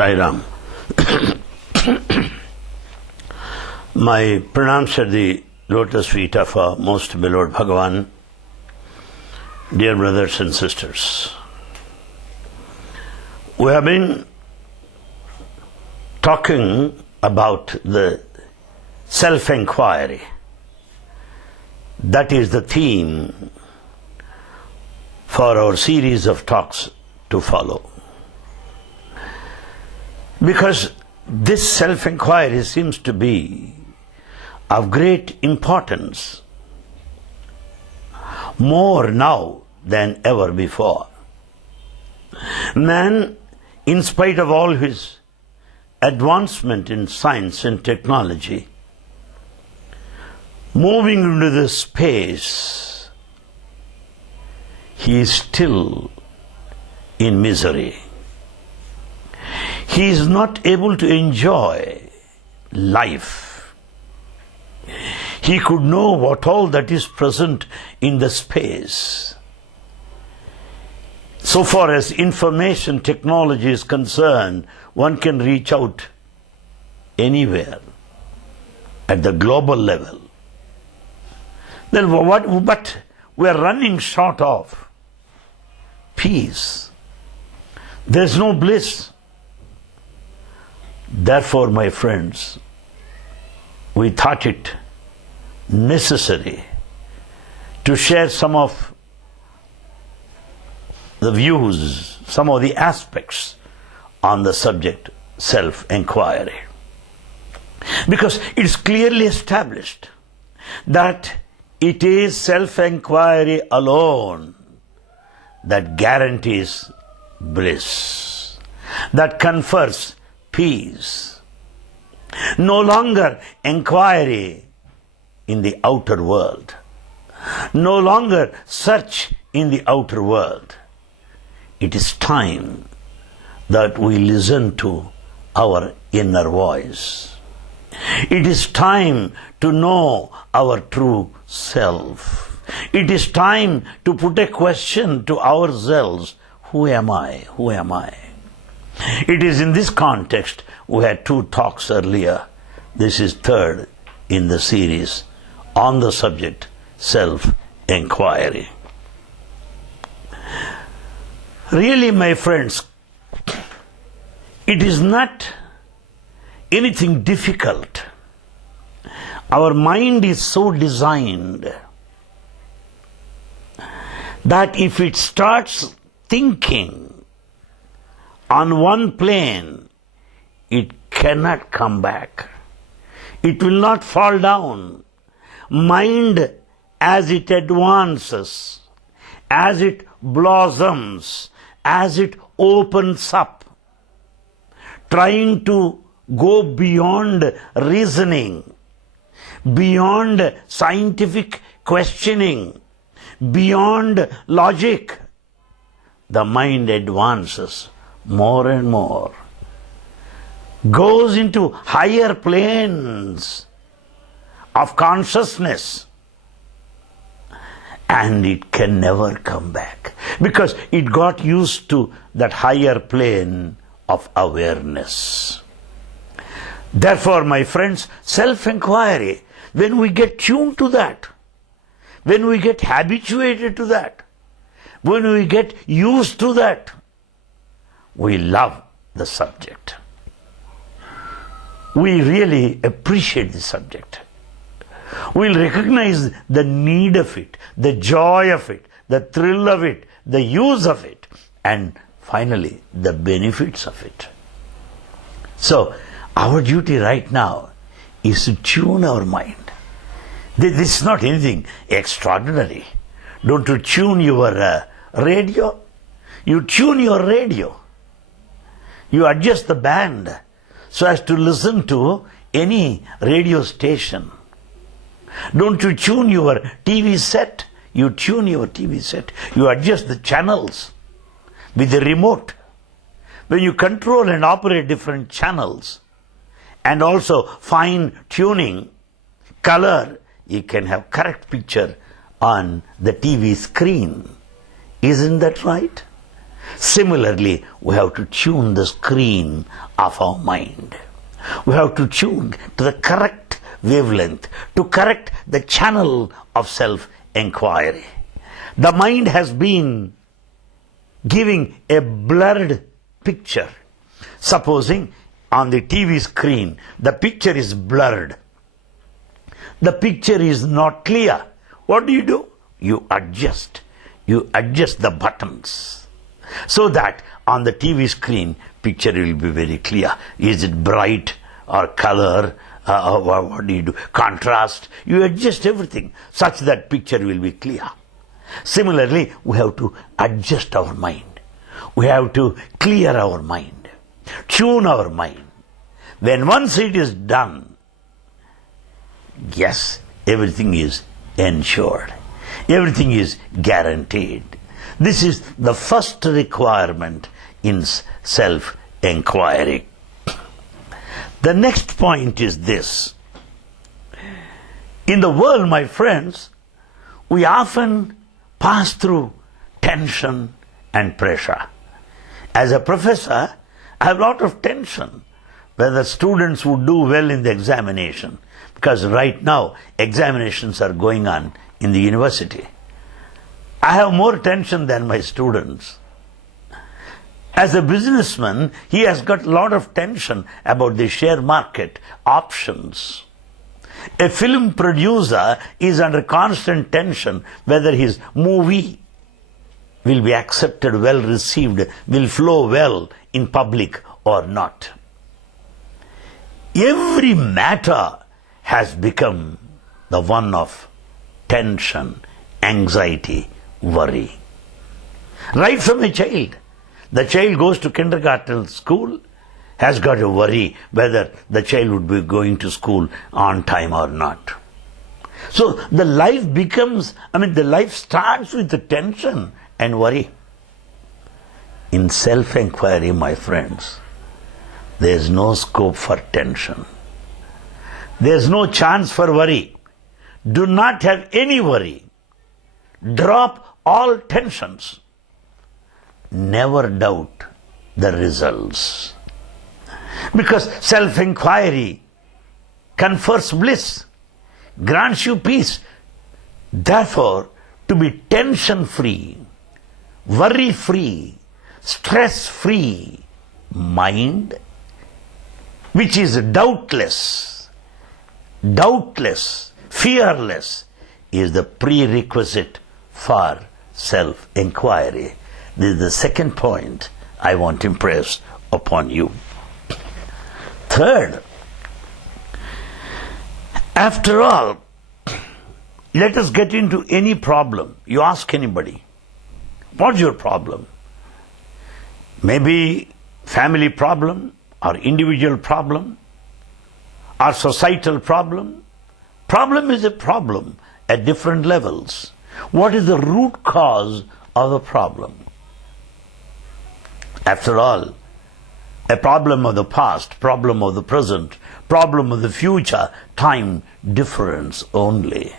Sai Ram. My pranams at the lotus feet of our most beloved Bhagavan, dear brothers and sisters. We have been talking about the self-inquiry. That is the theme for our series of talks to follow. Because this self-inquiry seems to be of great importance, more now than ever before. Man, in spite of all his advancement in science and technology, moving into this space, he is still in misery. He is not able to enjoy life. He could know what all that is present in the space. So far as information technology is concerned, one can reach out anywhere at the global level. Then but we are running short of peace. There is no bliss. Therefore, my friends, we thought it necessary to share some of the views, some of the aspects on the subject self-inquiry. Because it is clearly established that it is self-inquiry alone that guarantees bliss, that confers peace. No longer inquiry in the outer world. No longer search in the outer world. It is time that we listen to our inner voice. It is time to know our true self. It is time to put a question to ourselves. Who am I? Who am I? It is in this context we had 2 talks earlier. This is third in the series on the subject self-inquiry. Really, my friends, it is not anything difficult. Our mind is so designed that if it starts thinking on one plane, it cannot come back. It will not fall down. Mind, as it advances, as it blossoms, as it opens up, trying to go beyond reasoning, beyond scientific questioning, beyond logic, the mind advances more and more, goes into higher planes of consciousness, and it can never come back because it got used to that higher plane of awareness. Therefore, my friends, self-inquiry, when we get tuned to that, when we get habituated to that, when we get used to that, we love the subject. We really appreciate the subject. We'll recognize the need of it, the joy of it, the thrill of it, the use of it, and finally the benefits of it. So, our duty right now is to tune our mind. This is not anything extraordinary. Don't you tune your radio? You tune your radio. You adjust the band so as to listen to any radio station. Don't you tune your TV set? You tune your TV set. You adjust the channels with the remote. When you control and operate different channels and also fine tuning, color, you can have correct picture on the TV screen. Isn't that right? Similarly, we have to tune the screen of our mind. We have to tune to the correct wavelength, to correct the channel of self-inquiry. The mind has been giving a blurred picture. Supposing on the TV screen, the picture is blurred. The picture is not clear. What do? You adjust. You adjust the buttons so that on the TV screen, picture will be very clear. Is it bright or color? What do? Contrast. You adjust everything such that picture will be clear. Similarly, we have to adjust our mind. We have to clear our mind, tune our mind. When once it is done, yes, everything is ensured. Everything is guaranteed. This is the first requirement in self-inquiry. The next point is this. In the world, my friends, we often pass through tension and pressure. As a professor, I have a lot of tension whether students would do well in the examination, because right now examinations are going on in the university. I have more tension than my students. As a businessman, he has got a lot of tension about the share market, options. A film producer is under constant tension whether his movie will be accepted, well received, will flow well in public or not. Every matter has become the one of tension, anxiety, worry. Right from a child. The child goes to kindergarten school, has got to worry whether the child would be going to school on time or not. So the life becomes, the life starts with the tension and worry. In self-inquiry, my friends, there is no scope for tension. There is no chance for worry. Do not have any worry. Drop all tensions. Never doubt the results. Because self-inquiry confers bliss, grants you peace. Therefore, to be tension-free, worry-free, stress-free mind, which is doubtless, fearless, is the prerequisite for self-inquiry. This is the second point I want to impress upon you. Third, after all, let us get into any problem. You ask anybody, what's your problem? Maybe family problem, or individual problem, or societal problem. Problem is a problem at different levels. What is the root cause of the problem? After all, a problem of the past, problem of the present, problem of the future, time difference only.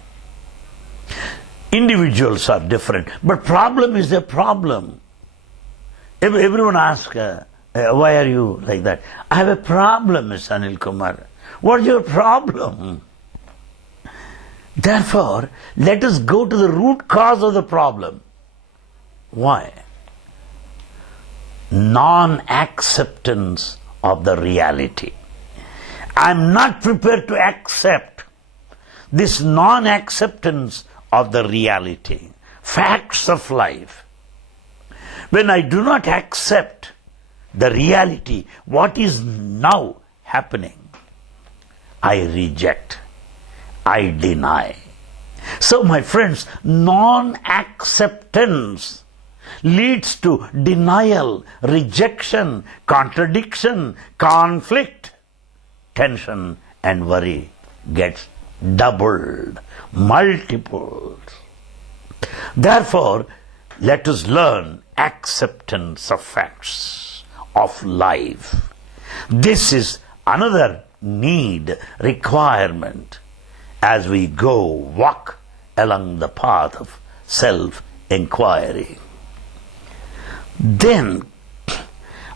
Individuals are different, but problem is a problem. Everyone asks, why are you like that? I have a problem, Mr. Anil Kumar. What's your problem? Therefore, let us go to the root cause of the problem. Why? Non-acceptance of the reality. I am not prepared to accept this non-acceptance of the reality, facts of life. When I do not accept the reality, what is now happening, I reject, I deny. So, my friends, non-acceptance leads to denial, rejection, contradiction, conflict. Tension and worry gets doubled, multiplied. Therefore, let us learn acceptance of facts of life. This is another need, requirement as we walk along the path of self-inquiry. Then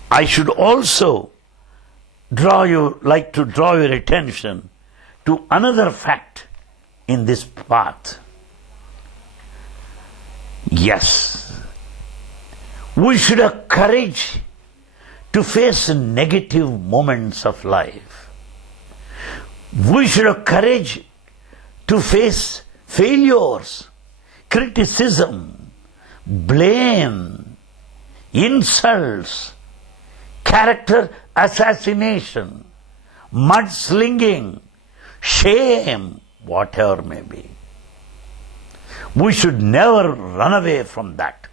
I should also like to draw your attention to another fact in this path. Yes, we should have courage to face negative moments of life. We should have courage to face failures, criticism, blame, insults, character assassination, mudslinging, shame, whatever may be. We should never run away from that.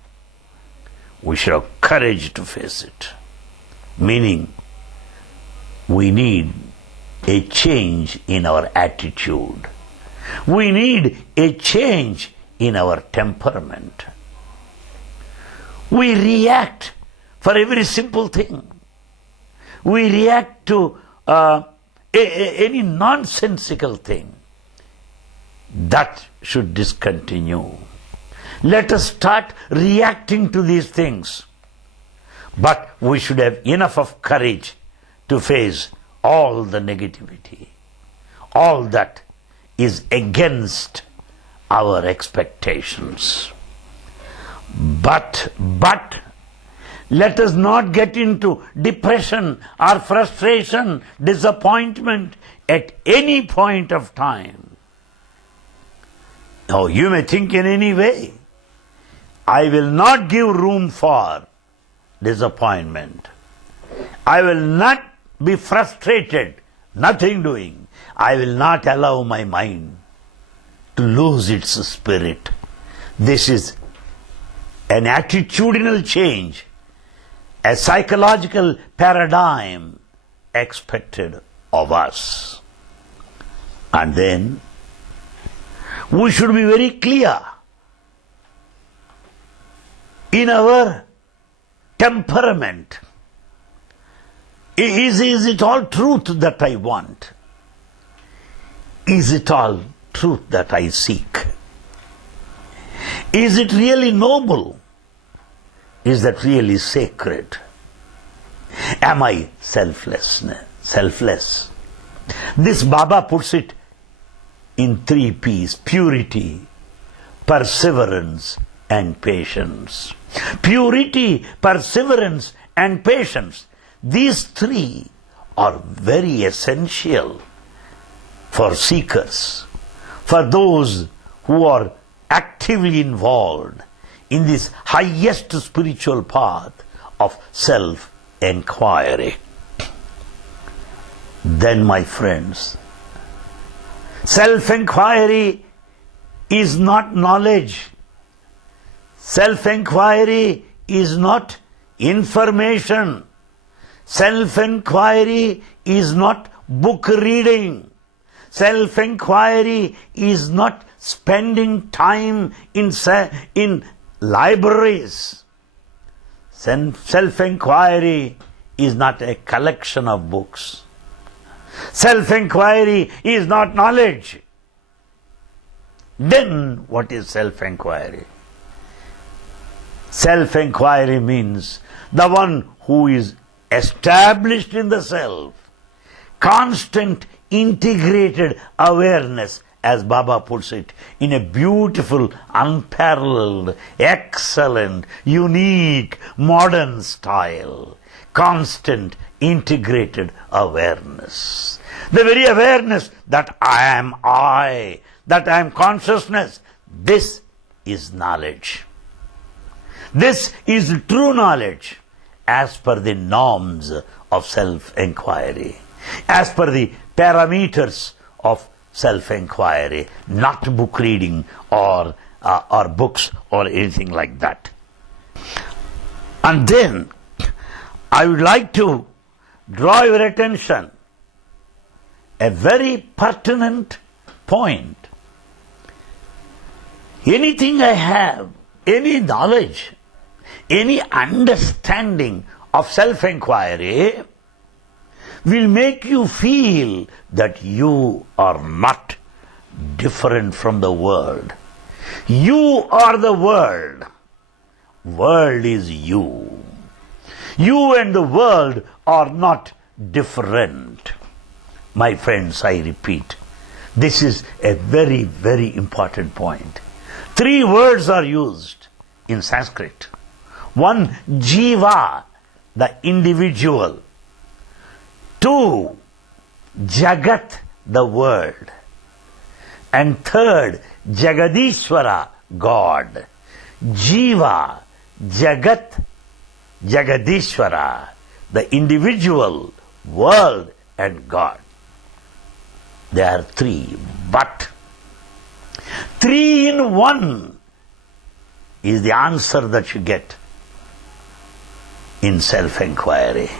We should have courage to face it. Meaning, we need a change in our attitude. We need a change in our temperament. We react for every simple thing. We react to any nonsensical thing. That should discontinue. Let us start reacting to these things. But we should have enough of courage to face all the negativity, all that is against our expectations. But let us not get into depression or frustration, disappointment at any point of time. Now you may think in any way, I will not give room for disappointment. I will not be frustrated, nothing doing. I will not allow my mind to lose its spirit. This is an attitudinal change, a psychological paradigm expected of us. And then we should be very clear in our temperament. Is it all truth that I want? Is it all truth that I seek? Is it really noble? Is that really sacred? Am I selfless? This Baba puts it in 3 P's: purity, perseverance, and patience. Purity, perseverance, and patience. These 3 are very essential for seekers, for those who are actively involved in this highest spiritual path of self-enquiry. Then, my friends, self-enquiry is not knowledge. Self-enquiry is not information. Self-enquiry is not book reading. Self-enquiry is not spending time in libraries. Self-enquiry is not a collection of books. Self-enquiry is not knowledge. Then what is self-enquiry? Self-enquiry means the one who is established in the self, constant integrated awareness, as Baba puts it, in a beautiful, unparalleled, excellent, unique, modern style. Constant integrated awareness. The very awareness that I am I, that I am consciousness, this is knowledge. This is true knowledge as per the norms of self-enquiry, as per the parameters of self-enquiry, not book reading or books or anything like that. And then I would like to draw your attention a very pertinent point. Anything I have, any knowledge, any understanding of self-enquiry will make you feel that you are not different from the world. You are the world. world is you. You and the world are not different. My friends, I repeat, this is a very, very important point. 3 words are used in Sanskrit. 1, jiva, the individual. 2, jagat, the world. And 3rd, Jagadishwara, God. Jiva, Jagat, Jagadishwara, the individual, world and God. There are 3, but 3 in 1 is the answer that you get in self-inquiry.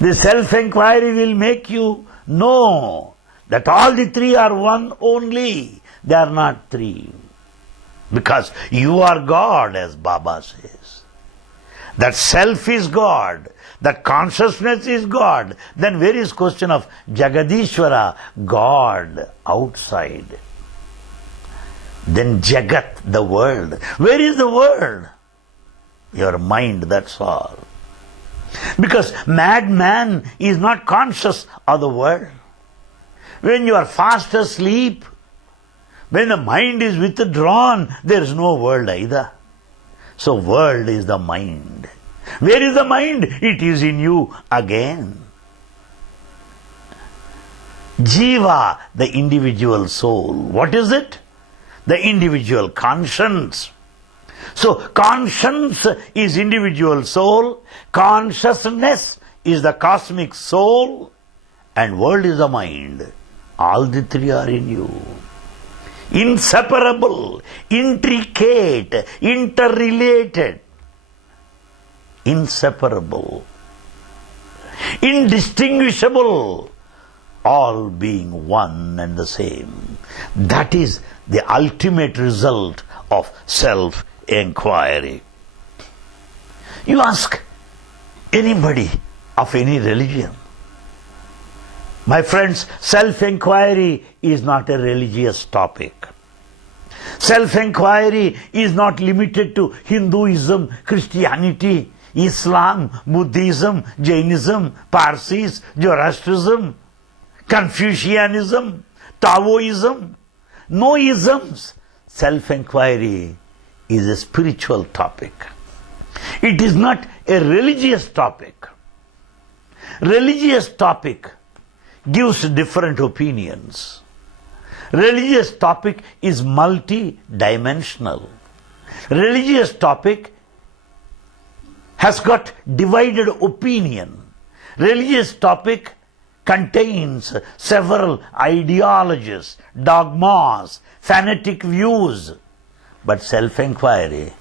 The self-inquiry will make you know that all the 3 are one only. They are not 3. Because you are God, as Baba says. That self is God. That consciousness is God. Then where is question of Jagadishwara, God outside? Then Jagat, the world. Where is the world? Your mind, that's all. Because madman is not conscious of the world. When you are fast asleep, when the mind is withdrawn, there is no world either. So world is the mind. Where is the mind? It is in you again. Jiva, the individual soul. What is it? The individual conscience. So conscience is individual soul, consciousness is the cosmic soul, and world is the mind. All the 3 are in you. Inseparable, intricate, interrelated, inseparable, indistinguishable, all being one and the same. That is the ultimate result of self-inquiry. You ask anybody of any religion. My friends, self-inquiry is not a religious topic. Self-inquiry is not limited to Hinduism, Christianity, Islam, Buddhism, Jainism, Parsis, Zoroastrianism, Confucianism, Taoism. No isms. Self-inquiry is a spiritual topic. It is not a religious topic. Religious topic gives different opinions. Religious topic is multi-dimensional. Religious topic has got divided opinion. Religious topic contains several ideologies, dogmas, fanatic views. But self-inquiry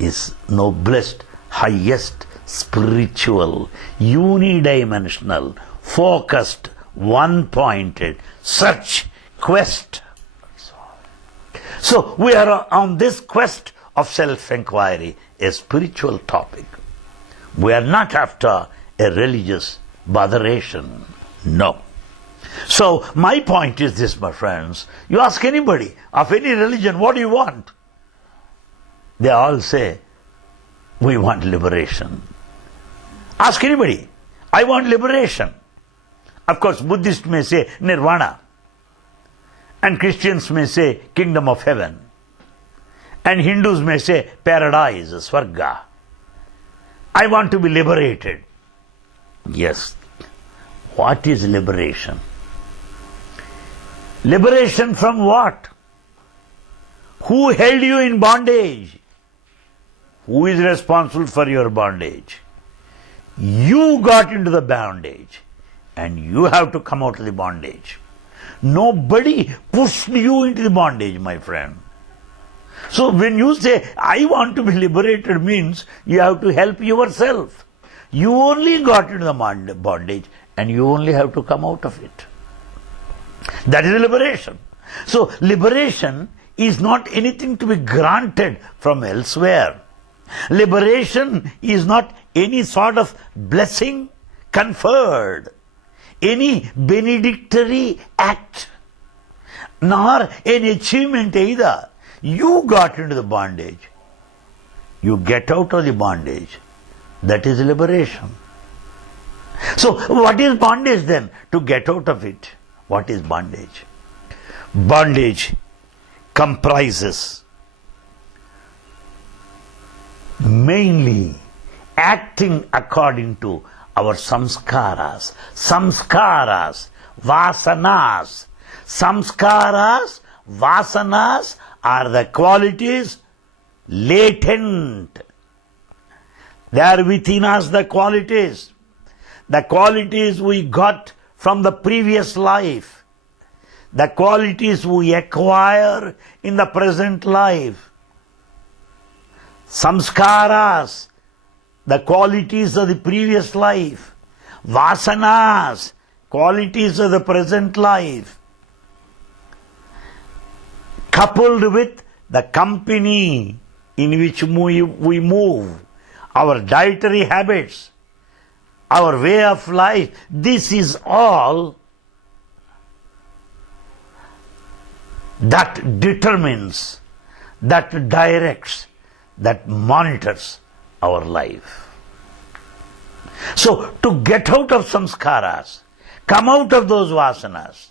is noblest, highest, spiritual, unidimensional, focused, one-pointed, search, quest. So we are on this quest of self-inquiry, a spiritual topic. We are not after a religious botheration. No. So my point is this, my friends. You ask anybody of any religion, what do you want? They all say, we want liberation. Ask anybody, I want liberation. Of course, Buddhists may say nirvana. And Christians may say kingdom of heaven. And Hindus may say paradise, swarga. I want to be liberated. Yes. What is liberation? Liberation from what? Who held you in bondage? Who is responsible for your bondage? You got into the bondage and you have to come out of the bondage. Nobody pushed you into the bondage, my friend. So when you say, I want to be liberated, means you have to help yourself. You only got into the bondage and you only have to come out of it. That is liberation. So liberation is not anything to be granted from elsewhere. Liberation is not any sort of blessing conferred, any benedictory act, nor an achievement either. You got into the bondage. you get out of the bondage, that is liberation. So, what is bondage then? To get out of it, what is bondage? Bondage comprises mainly acting according to our samskaras. Samskaras, vasanas. Samskaras, vasanas are the qualities latent. They are within us, the qualities. The qualities we got from the previous life. The qualities we acquire in the present life. Samskaras, the qualities of the previous life. Vasanas, qualities of the present life. Coupled with the company in which we move, our dietary habits, our way of life, this is all that determines, that directs, that monitors our life. So, to get out of samskaras, come out of those vasanas,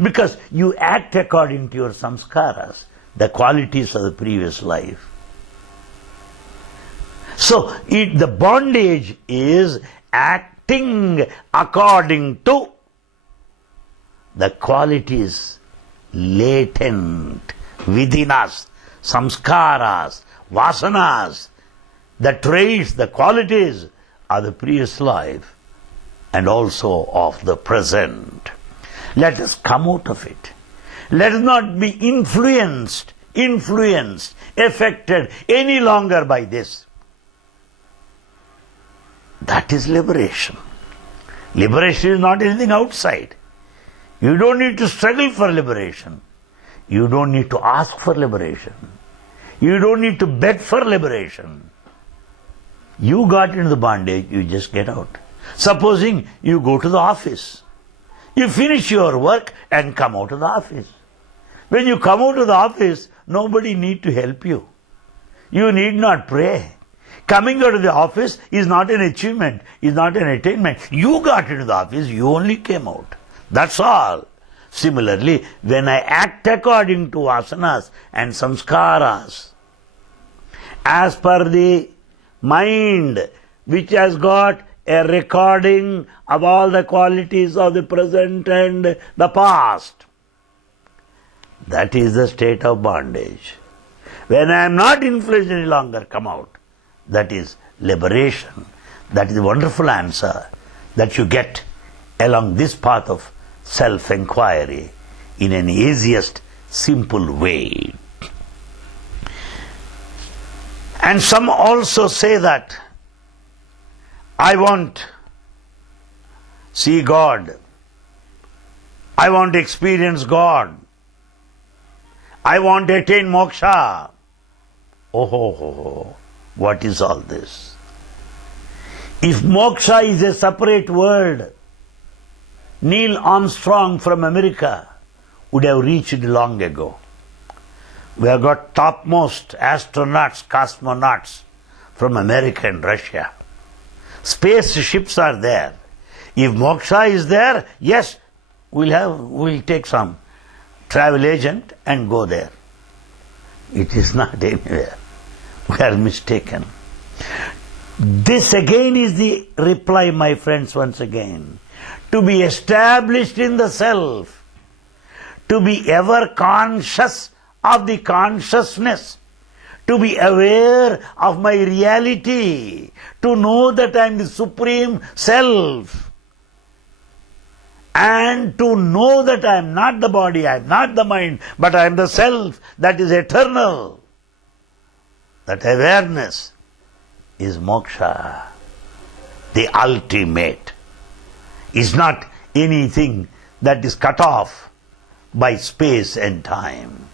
because you act according to your samskaras, the qualities of the previous life. So, the bondage is acting according to the qualities latent within us, samskaras, vasanas, the traits, the qualities of the previous life and also of the present. Let us come out of it. Let us not be influenced, affected any longer by this. That is liberation. Liberation is not anything outside. You don't need to struggle for liberation. You don't need to ask for liberation. You don't need to beg for liberation. You got into the bondage, you just get out. Supposing you go to the office. You finish your work and come out of the office. When you come out of the office, nobody need to help you. You need not pray. Coming out of the office is not an achievement, is not an attainment. You got into the office, you only came out. That's all. Similarly, when I act according to asanas and samskaras, as per the mind which has got a recording of all the qualities of the present and the past, that is the state of bondage. When I am not influenced any longer, come out. That is liberation. That is a wonderful answer that you get along this path of self-inquiry in an easiest, simple way. And some also say that I want see God, I want to experience God, I want to attain moksha. Oh, what is all this? If moksha is a separate word, Neil Armstrong from America would have reached long ago. We have got topmost astronauts, cosmonauts from America and Russia. Spaceships are there. If moksha is there, yes, we'll take some travel agent and go there. It is not anywhere. We are mistaken. This again is the reply, my friends, once again. To be established in the self, to be ever conscious of the consciousness, to be aware of my reality, to know that I am the Supreme Self, and to know that I am not the body, I am not the mind, but I am the Self that is eternal. That awareness is moksha, the ultimate. Is not anything that is cut off by space and time.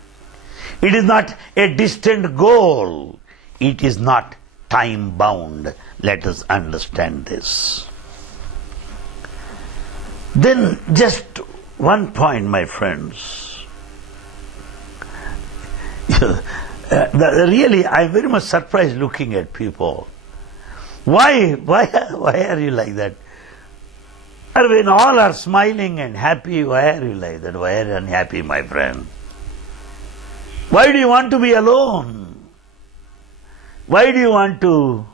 It is not a distant goal. It is not time bound. Let us understand this. Then just one point, my friends. Really, I'm very much surprised looking at people. Why are you like that? And when all are smiling and happy, why are you like that? Why are you unhappy, my friend? Why do you want to be alone? Why do you want to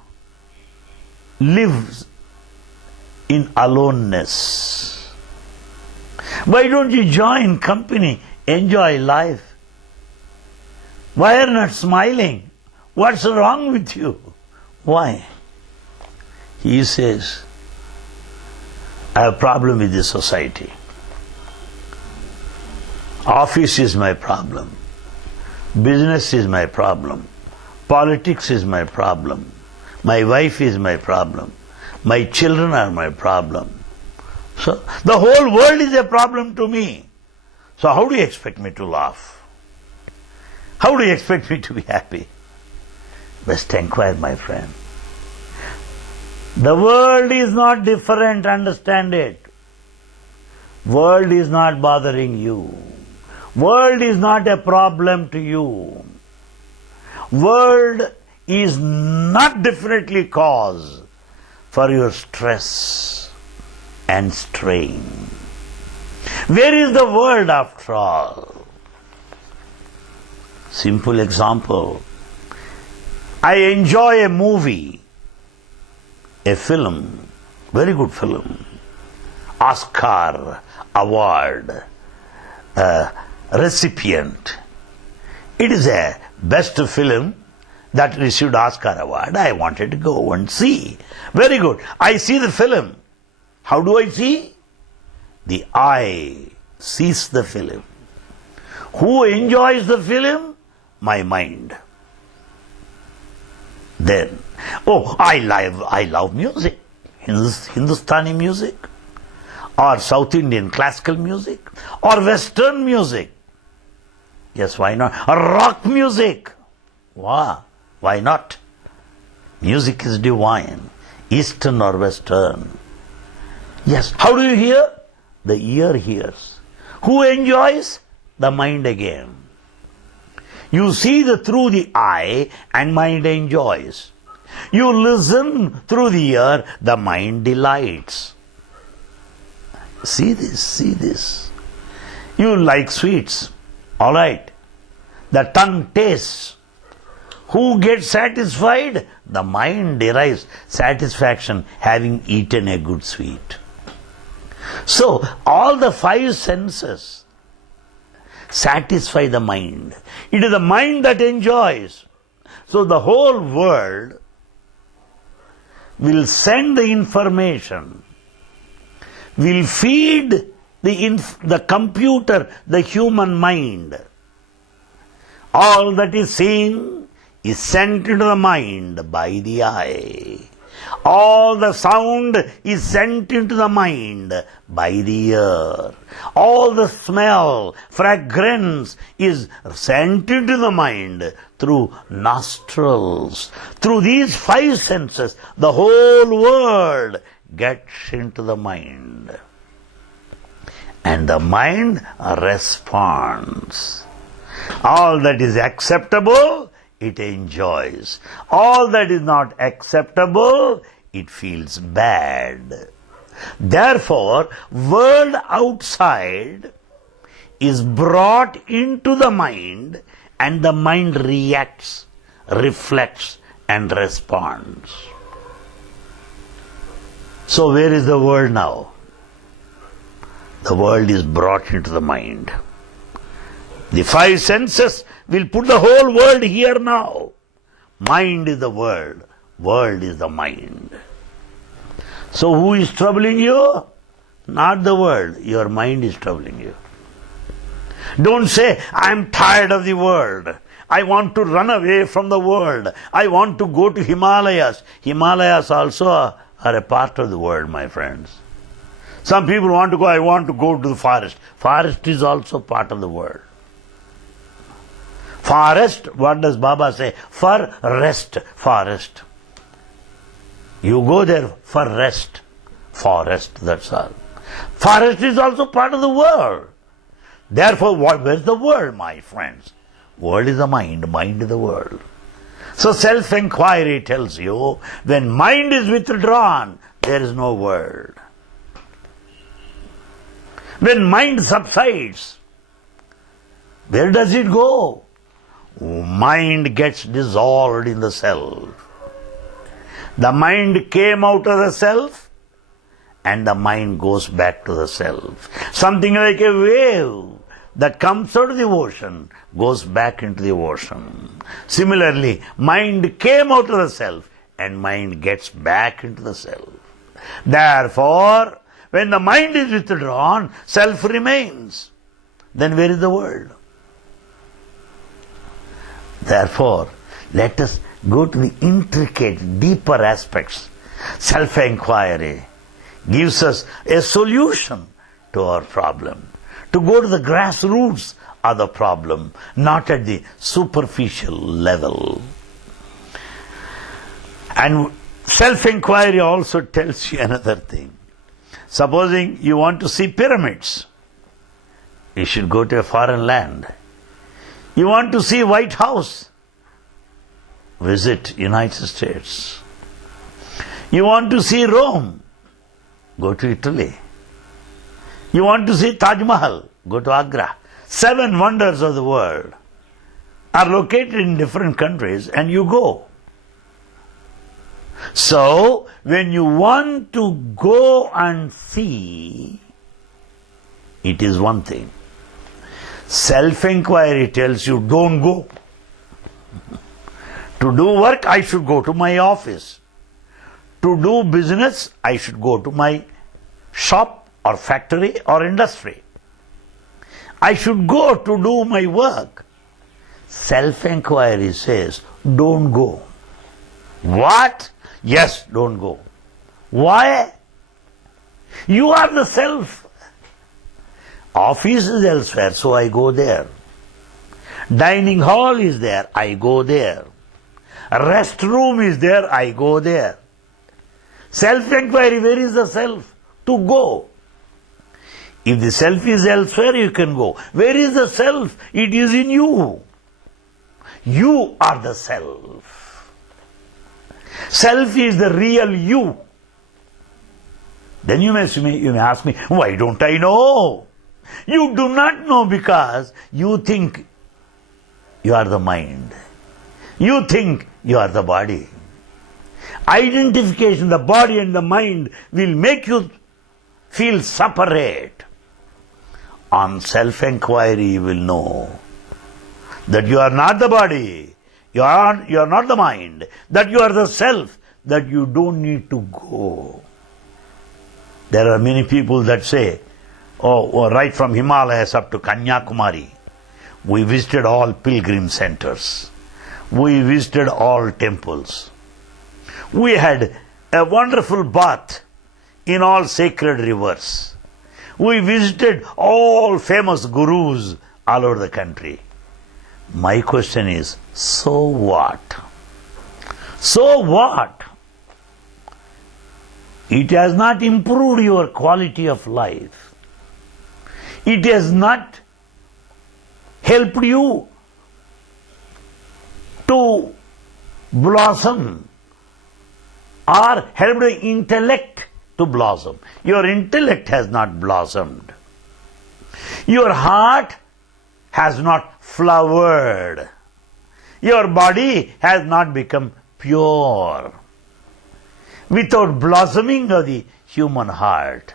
live in aloneness? Why don't you join company, enjoy life? Why are you not smiling? What's wrong with you? Why? He says, I have a problem with this society. Office is my problem. Business is my problem. Politics is my problem. My wife is my problem. My children are my problem. So the whole world is a problem to me. So how do you expect me to laugh? How do you expect me to be happy? Best inquire, my friend. The world is not different, understand it. World is not bothering you. World is not a problem to you. World is not definitely cause for your stress and strain. Where is the world after all? Simple example. I enjoy a movie, a film, very good film, Oscar award recipient. It is a best film that received Oscar award. I wanted to go and see. Very good. I see the film. How do I see? The eye sees the film. Who enjoys the film? My mind. Then, I love music, Hindustani music, or South Indian classical music, or Western music. Yes, why not? Or rock music. Wow, why not? Music is divine, Eastern or Western. Yes, how do you hear? The ear hears. Who enjoys? The mind again. You see through the eye and mind enjoys. You listen through the ear, the mind delights. See this, see this. You like sweets, all right. The tongue tastes. Who gets satisfied? The mind derives satisfaction having eaten a good sweet. So, all the five senses satisfy the mind. It is the mind that enjoys. So the whole world will send the information, will feed the computer, the human mind. All that is seen is sent into the mind by the eye. All the sound is sent into the mind by the ear. All the smell, fragrance is sent into the mind through nostrils. Through these five senses, the whole world gets into the mind. And the mind responds. All that is acceptable, it enjoys. All that is not acceptable, it feels bad. Therefore, world outside is brought into the mind and the mind reacts, reflects and responds. So where is the world now? The world is brought into the mind. The five senses will put the whole world here now. Mind is the world. World is the mind. So who is troubling you? Not the world. Your mind is troubling you. Don't say, I am tired of the world. I want to run away from the world. I want to go to Himalayas. Himalayas also are a part of the world, my friends. Some people want to go, I want to go to the forest. Forest is also part of the world. Forest, what does Baba say? For rest, forest. You go there for rest. Forest, that's all. Forest is also part of the world. Therefore, where's the world, my friends? World is the mind, mind is the world. So self-inquiry tells you, when mind is withdrawn, there is no world. When mind subsides, where does it go? Mind gets dissolved in the self. The mind came out of the self, and the mind goes back to the self. Something like a wave that comes out of the ocean goes back into the ocean. Similarly, mind came out of the self, and mind gets back into the self. Therefore, when the mind is withdrawn, self remains. Then where is the world? Therefore, let us go to the intricate, deeper aspects. Self-inquiry gives us a solution to our problem. To go to the grassroots of the problem, not at the superficial level. And self-inquiry also tells you another thing. Supposing you want to see pyramids, you should go to a foreign land. You want to see White House, visit United States. You want to see Rome, go to Italy. You want to see Taj Mahal, go to Agra. 7 wonders of the world are located in different countries, and you go. So, when you want to go and see, it is one thing. Self-inquiry tells you, don't go. To do work, I should go to my office. To do business, I should go to my shop or factory or industry. I should go to do my work. Self-inquiry says, don't go. What? Yes, don't go. Why? You are the self. Office is elsewhere, so I go there. Dining hall is there, I go there. Restroom is there, I go there. Self-inquiry, where is the self? To go. If the self is elsewhere, you can go. Where is the self? It is in you. You are the self. Self is the real you. Then you may ask me, why don't I know? You do not know because you think you are the mind. You think you are the body. Identification, the body and the mind will make you feel separate. On self-inquiry you will know that you are not the body, you are not the mind, that you are the self, that you don't need to go. There are many people that say, right from Himalayas up to Kanyakumari, we visited all pilgrim centers. We visited all temples. We had a wonderful bath in all sacred rivers. We visited all famous gurus all over the country. My question is, so what? So what? It has not improved your quality of life. It has not helped you to blossom or helped your intellect to blossom. Your intellect has not blossomed. Your heart has not flowered. Your body has not become pure. Without blossoming of the human heart,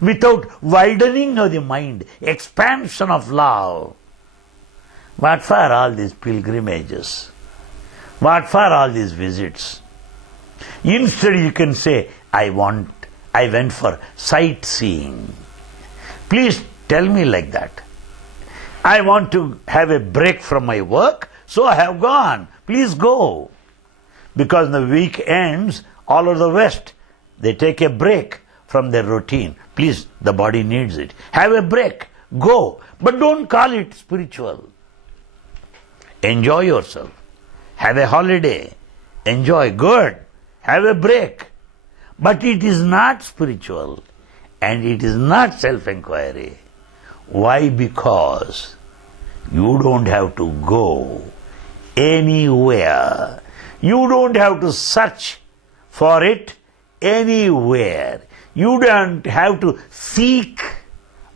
without widening of the mind, expansion of love, what for all these pilgrimages? What for all these visits? Instead you can say, I went for sightseeing. Please tell me like that. I want to have a break from my work, so I have gone. Please go. Because in the week ends, all over the West, they take a break from their routine. Please, the body needs it. Have a break. Go. But don't call it spiritual. Enjoy yourself. Have a holiday. Enjoy. Good. Have a break. But it is not spiritual. And it is not self-inquiry. Why? Because You don't have to go anywhere. You don't have to search for it anywhere. You don't have to seek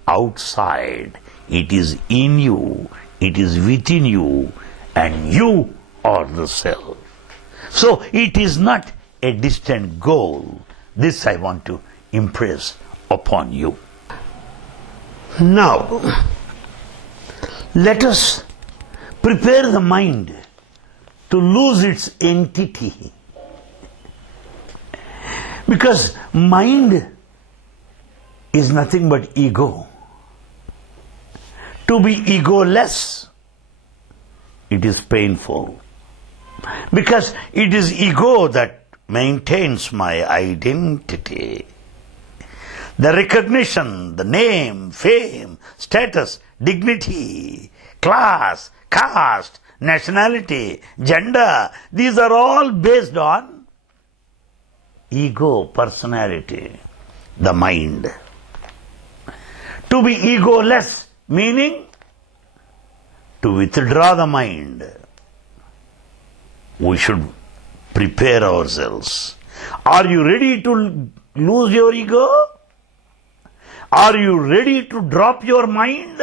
outside. It is in you. It is within you. And you are the self. So it is not a distant goal. This I want to impress upon you. Now, let us prepare the mind to lose its entity. Because mind is nothing but ego. To be egoless, it is painful. Because it is ego that maintains my identity. The recognition, the name, fame, status, dignity, class, caste, nationality, gender, these are all based on ego, personality, the mind. To be egoless, meaning to withdraw the mind. We should prepare ourselves. Are you ready to lose your ego? Are you ready to drop your mind?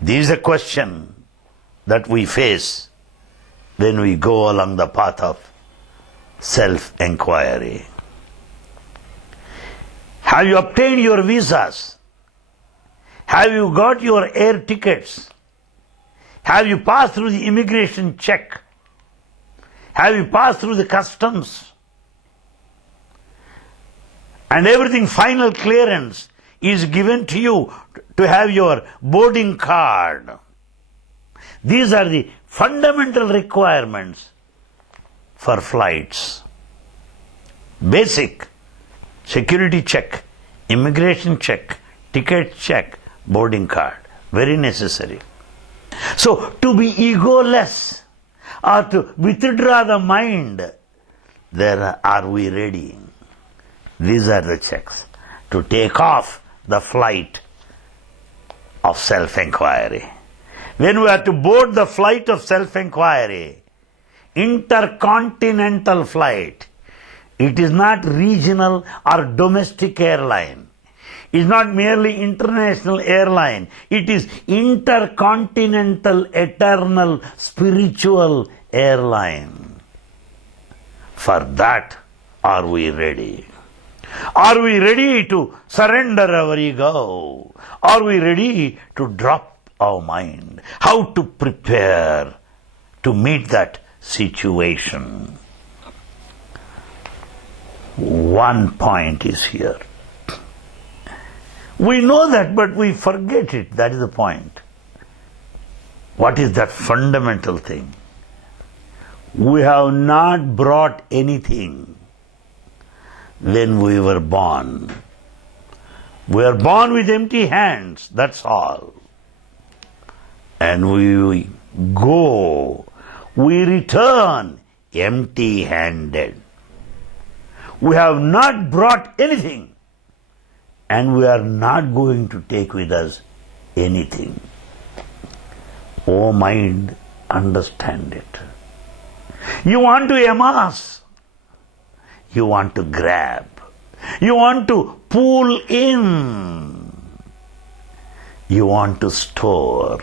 This is a question that we face when we go along the path of self-enquiry. Have you obtained your visas? Have you got your air tickets? Have you passed through the immigration check? Have you passed through the customs? And everything, final clearance is given to you to have your boarding card. These are the fundamental requirements for flights. Basic security check, immigration check, ticket check, boarding card. Very necessary. So, to be egoless or to withdraw the mind, are we ready? These are the checks. To take off the flight of self-enquiry. When we are to board the flight of self-enquiry, intercontinental flight, it is not regional or domestic airline. It is not merely international airline. It is intercontinental, eternal, spiritual airline. For that, are we ready? Are we ready to surrender our ego? Are we ready to drop our mind? How to prepare to meet that situation? One point is here. We know that, but we forget it. That is the point. What is that fundamental thing? We have not brought anything when we were born. We are born with empty hands, that's all. And we go, we return empty-handed. We have not brought anything, and we are not going to take with us anything. Oh mind, understand it. You want to amass. You want to grab. You want to pull in. You want to store.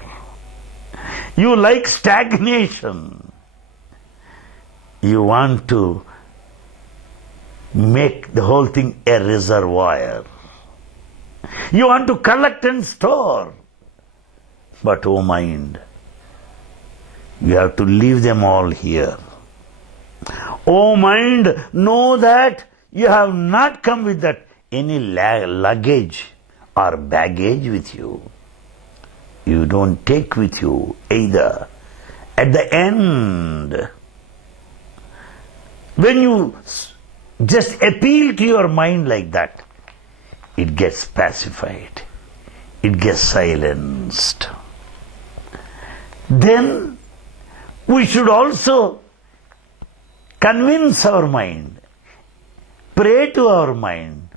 You like stagnation. You want to make the whole thing a reservoir. You want to collect and store. But oh mind, you have to leave them all here. Oh mind, know that you have not come with that any luggage or baggage with you. You don't take with you either. At the end, when you just appeal to your mind like that, it gets pacified. It gets silenced. Then we should also convince our mind, pray to our mind,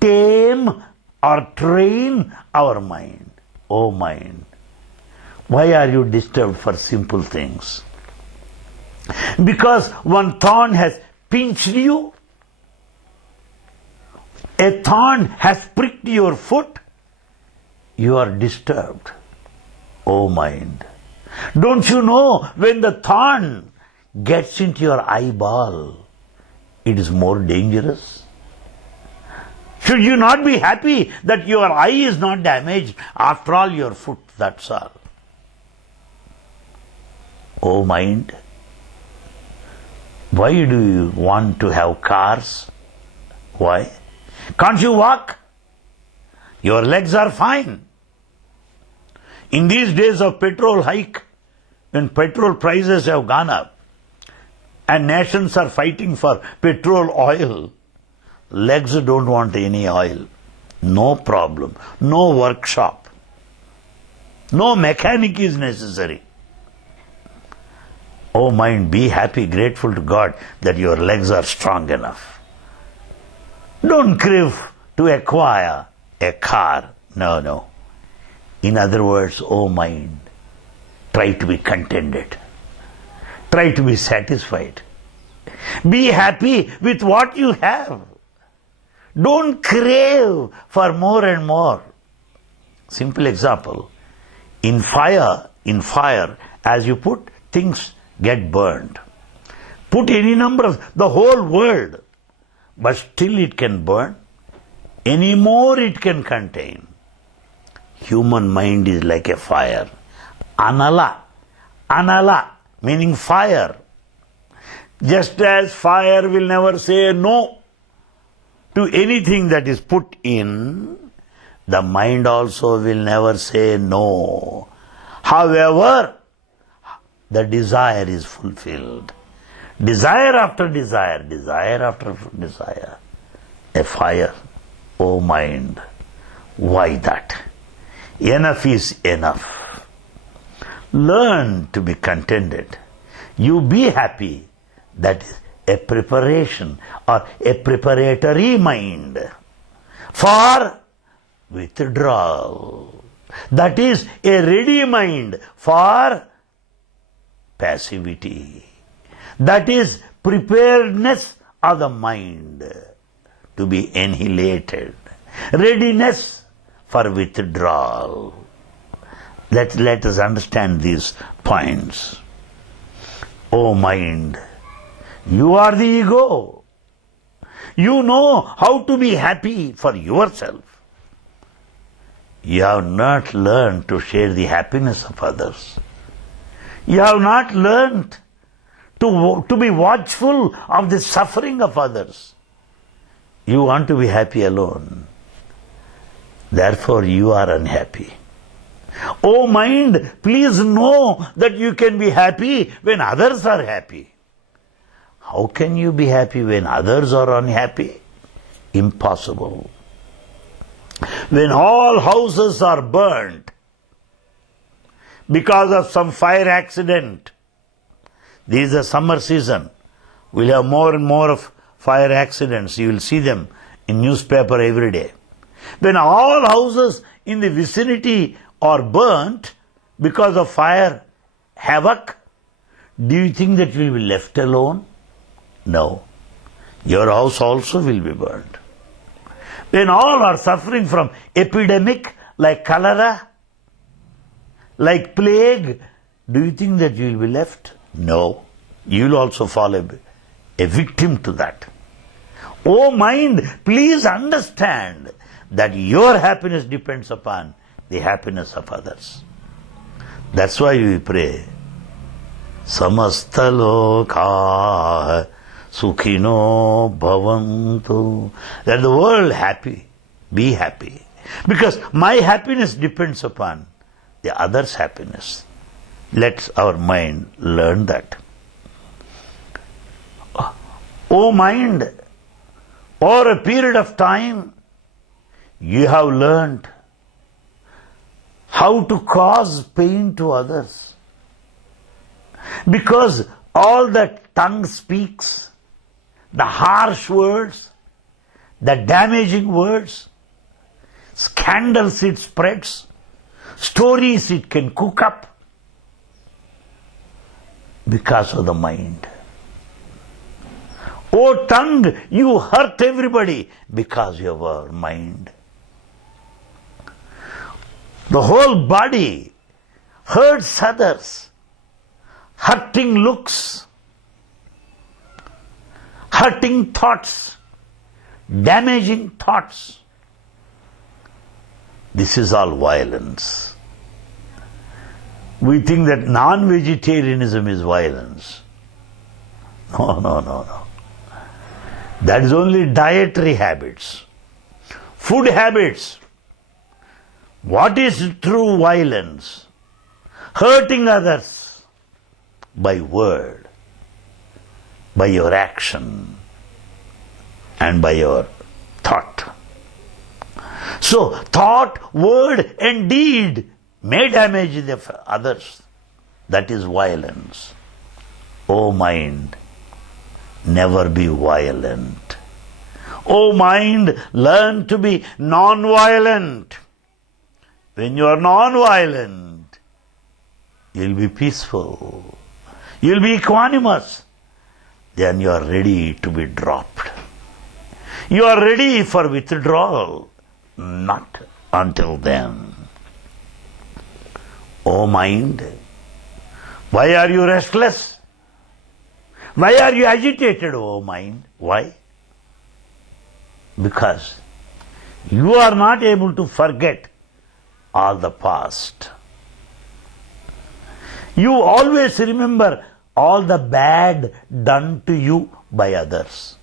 tame or train our mind. O mind, why are you disturbed for simple things? Because one thorn has pinched you, a thorn has pricked your foot, you are disturbed, O mind. Don't you know when the thorn gets into your eyeball, it is more dangerous? Should you not be happy that your eye is not damaged? After all, your foot, that's all. O mind, why do you want to have cars? Why? Can't you walk? Your legs are fine. In these days of petrol hike, when petrol prices have gone up and nations are fighting for petrol oil, legs don't want any oil. No problem. No workshop. No mechanic is necessary. Oh mind, be happy, grateful to God that your legs are strong enough. Don't crave to acquire a car. No. In other words, oh mind, try to be contented. Try to be satisfied. Be happy with what you have. Don't crave for more and more. Simple example. In fire, as you put, things get burned. Put any number of the whole world, but still it can burn. Any more it can contain. Human mind is like a fire. Anala, meaning fire. Just as fire will never say no to anything that is put in, the mind also will never say no. However, the desire is fulfilled. Desire after desire, desire after desire. A fire, O mind. Why that? Enough is enough. Learn to be contented. You be happy. That is a preparation or a preparatory mind for withdrawal. That is a ready mind for passivity. That is preparedness of the mind to be annihilated. Readiness for withdrawal. Let us understand these points. O mind, you are the ego. You know how to be happy for yourself. You have not learned to share the happiness of others. You have not learned to be watchful of the suffering of others. You want to be happy alone. Therefore you are unhappy. O mind, please know that you can be happy when others are happy. How can you be happy when others are unhappy? Impossible. When all houses are burnt because of some fire accident, this is the summer season, we'll have more and more of fire accidents. You will see them in newspaper every day. When all houses in the vicinity are burnt because of fire havoc, do you think that you will be left alone? No. Your house also will be burned. When all are suffering from epidemic like cholera, like plague, do you think that you will be left? No. You will also fall a victim to that. Oh mind, please understand that your happiness depends upon the happiness of others. That's why we pray, Samastaloka Sukhino Bhavantu. That the world happy, be happy. Because my happiness depends upon the other's happiness. Let our mind learn that. O mind, over a period of time, you have learned how to cause pain to others. Because all that tongue speaks, the harsh words, the damaging words, scandals it spreads, stories it can cook up because of the mind. Oh tongue, you hurt everybody because of your mind. The whole body hurts others, hurting looks, hurting thoughts, damaging thoughts. This is all violence. We think that non-vegetarianism is violence. No. That is only dietary habits. Food habits. What is true violence? Hurting others by word, by your action, and by your thought. So, thought, word, and deed may damage the others. That is violence. O mind, never be violent. O mind, learn to be non-violent. When you are non-violent, you'll be peaceful. You'll be equanimous. Then you are ready to be dropped. You are ready for withdrawal. Not until then. O mind, why are you restless? Why are you agitated, O mind? Why? Because you are not able to forget all the past. You always remember all the bad done to you by others.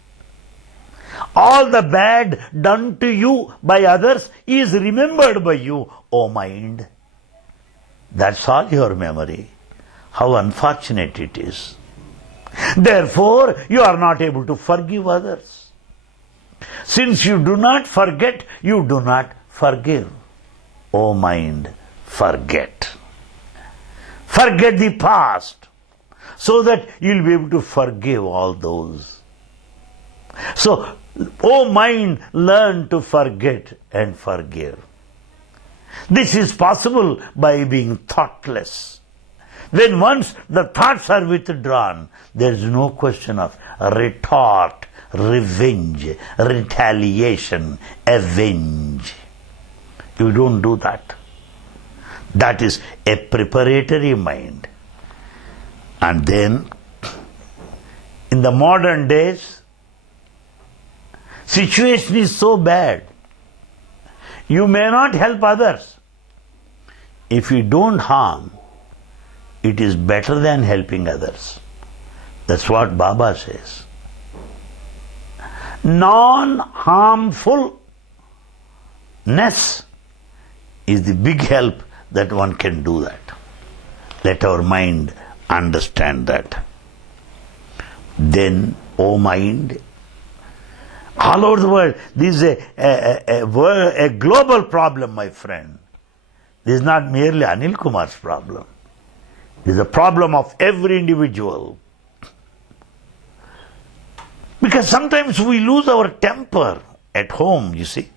All the bad done to you by others is remembered by you, O mind. That's all your memory. How unfortunate it is. Therefore, you are not able to forgive others. Since you do not forget, you do not forgive. O mind, forget. Forget the past, so that you will be able to forgive all those. So, O mind, learn to forget and forgive. This is possible by being thoughtless. When once the thoughts are withdrawn, there is no question of retort, revenge, retaliation, avenge. You don't do that. That is a preparatory mind. And then, in the modern days, situation is so bad, you may not help others. If you don't harm, it is better than helping others. That's what Baba says. Non-harmfulness is the big help that one can do that. Let our mind understand that. Then, O mind, all over the world, this is a global problem, my friend. This is not merely Anil Kumar's problem. It is a problem of every individual. Because sometimes we lose our temper at home, you see.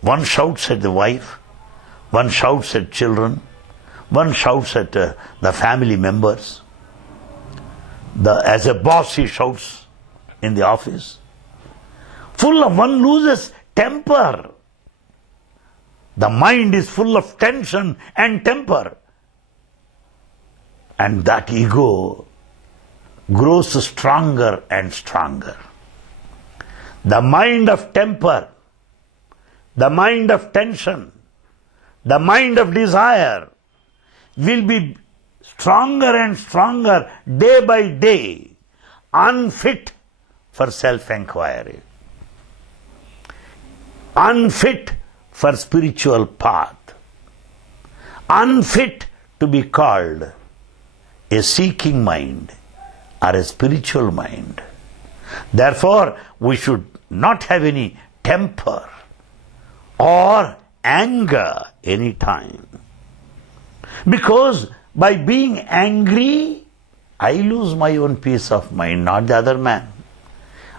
One shouts at the wife, one shouts at children, one shouts at the family members. As a boss, he shouts in the office. One loses temper. The mind is full of tension and temper. And that ego grows stronger and stronger. The mind of temper, the mind of tension, the mind of desire will be stronger and stronger day by day, unfit for self-inquiry, unfit for spiritual path, unfit to be called a seeking mind or a spiritual mind. Therefore, we should not have any temper or anger any time. Because by being angry, I lose my own peace of mind, not the other man.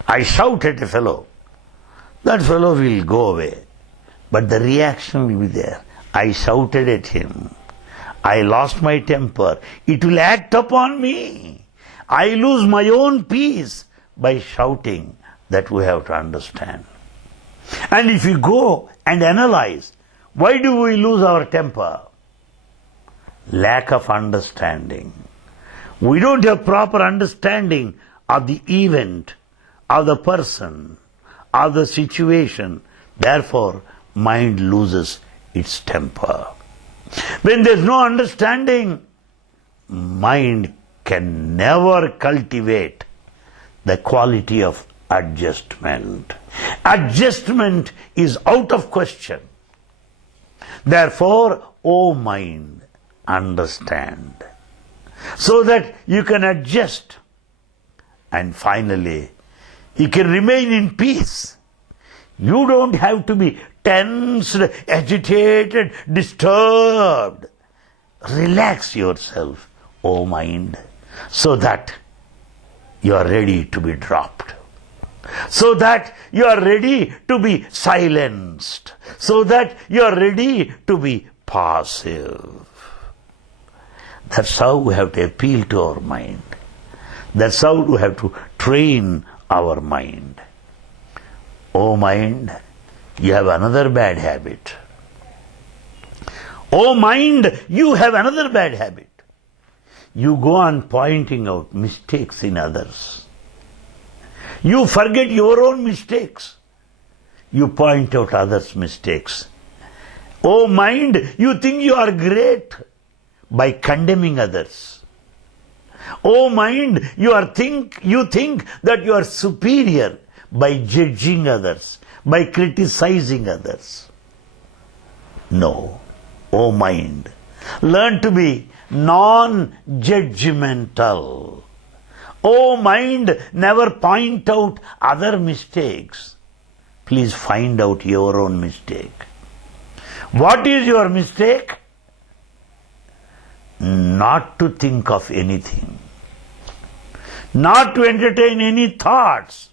I shout at a fellow, that fellow will go away, but the reaction will be there. I shouted at him. I lost my temper. It will act upon me. I lose my own peace by shouting. That we have to understand. And if you go and analyze, why do we lose our temper? Lack of understanding. We don't have proper understanding of the event, of the person, of the situation. Therefore, mind loses its temper. When there is no understanding, mind can never cultivate the quality of adjustment. Adjustment is out of question. Therefore, O mind, understand, so that you can adjust and finally you can remain in peace. You don't have to be tensed, agitated, disturbed. Relax yourself, O mind, so that you are ready to be dropped, so that you are ready to be silenced, so that you are ready to be passive. That's how we have to appeal to our mind. That's how we have to train our mind. O mind, you have another bad habit. O mind, you have another bad habit. You go on pointing out mistakes in others. You forget your own mistakes. You point out others' mistakes. O mind, you think you are great by condemning others. O mind, you think that you are superior by judging others, by criticizing others. No. O mind, learn to be non-judgmental. O mind, never point out other mistakes. Please find out your own mistake. What is your mistake? Not to think of anything. Not to entertain any thoughts.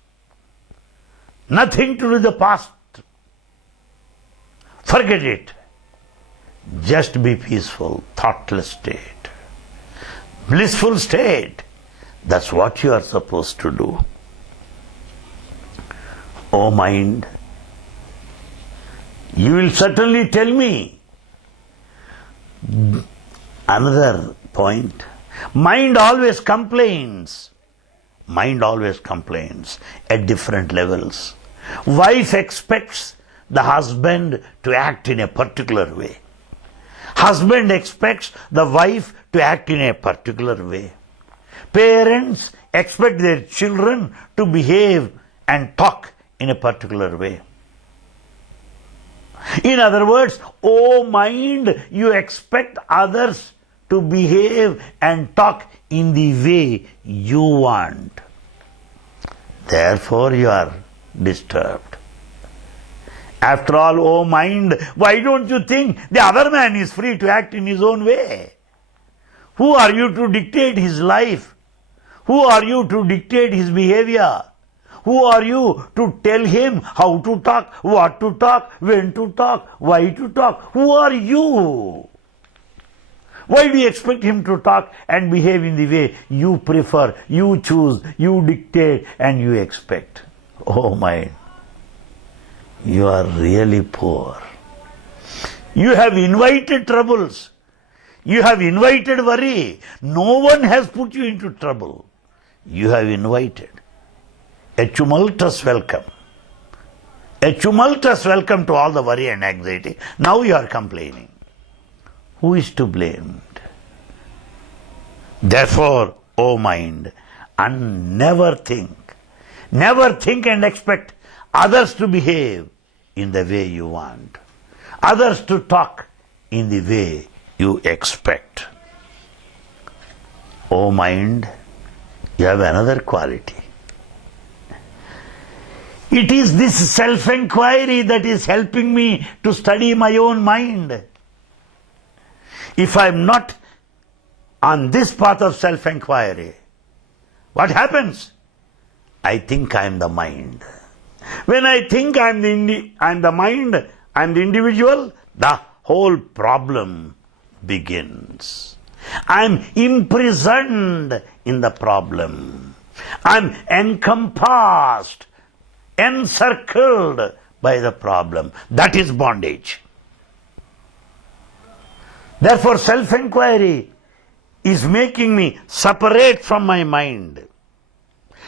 Nothing to do with the past. Forget it. Just be peaceful, thoughtless state. Blissful state. That's what you are supposed to do. O mind, you will certainly tell me. Another point. Mind always complains. Mind always complains at different levels. Wife expects the husband to act in a particular way. Husband expects the wife to act in a particular way. Parents expect their children to behave and talk in a particular way. In other words, O mind, you expect others to behave and talk in the way you want. Therefore, you are disturbed. After all, O mind, why don't you think the other man is free to act in his own way? Who are you to dictate his life? Who are you to dictate his behavior? Who are you to tell him how to talk, what to talk, when to talk, why to talk? Who are you? Why do you expect him to talk and behave in the way you prefer, you choose, you dictate, and you expect? Oh mind, you are really poor. You have invited troubles. You have invited worry. No one has put you into trouble. You have invited a tumultuous welcome. A tumultuous welcome to all the worry and anxiety. Now you are complaining. Who is to blame? Therefore, O mind, and never think and expect others to behave in the way you want, others to talk in the way you expect. O mind, you have another quality. It is this self-inquiry that is helping me to study my own mind. If I am not on this path of self-inquiry, what happens? I think I am the mind. When I think I am the mind, I am the individual, the whole problem begins. I'm imprisoned in the problem. I'm encompassed, encircled by the problem. That is bondage. Therefore, self-inquiry is making me separate from my mind.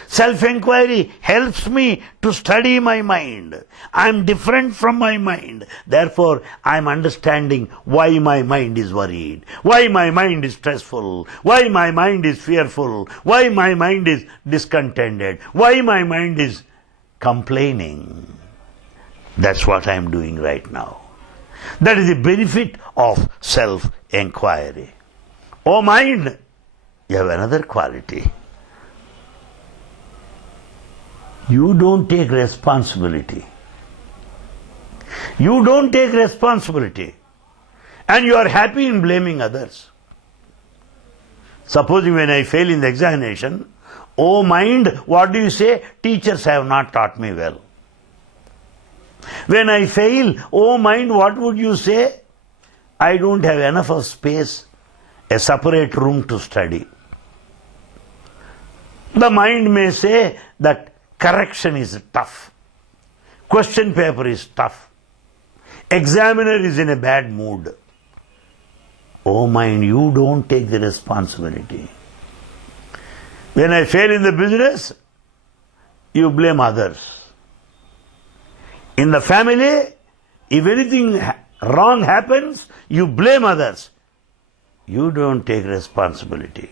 Self-inquiry helps me to study my mind. I am different from my mind. Therefore, I am understanding why my mind is worried, why my mind is stressful, why my mind is fearful, why my mind is discontented, why my mind is complaining. That's what I am doing right now. That is the benefit of self-inquiry. Oh mind, you have another quality. You don't take responsibility. You don't take responsibility. And you are happy in blaming others. Supposing when I fail in the examination, oh mind, what do you say? Teachers have not taught me well. When I fail, oh mind, what would you say? I don't have enough of space, a separate room to study. The mind may say that correction is tough. Question paper is tough. Examiner is in a bad mood. Oh mind, you don't take the responsibility. When I fail in the business, you blame others. In the family, if anything wrong happens, you blame others. You don't take responsibility.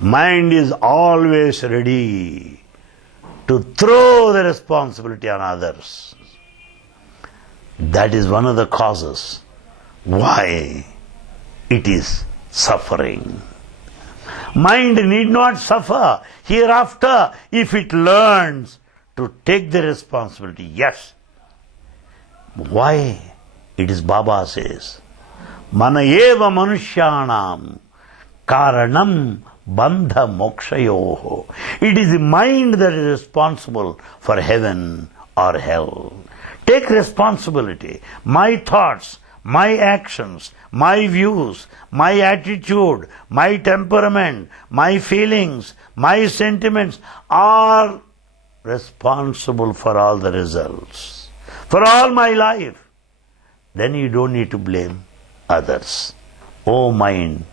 Mind is always ready to throw the responsibility on others. That is one of the causes why it is suffering. Mind need not suffer hereafter if it learns to take the responsibility. Yes. Why? It is Baba says, Mana eva manushyanam karanam bandha mokshayoho. It is the mind that is responsible for heaven or hell. Take responsibility. My thoughts, my actions, my views, my attitude, my temperament, my feelings, my sentiments are responsible for all the results, for all my life. Then you don't need to blame others. Oh mind,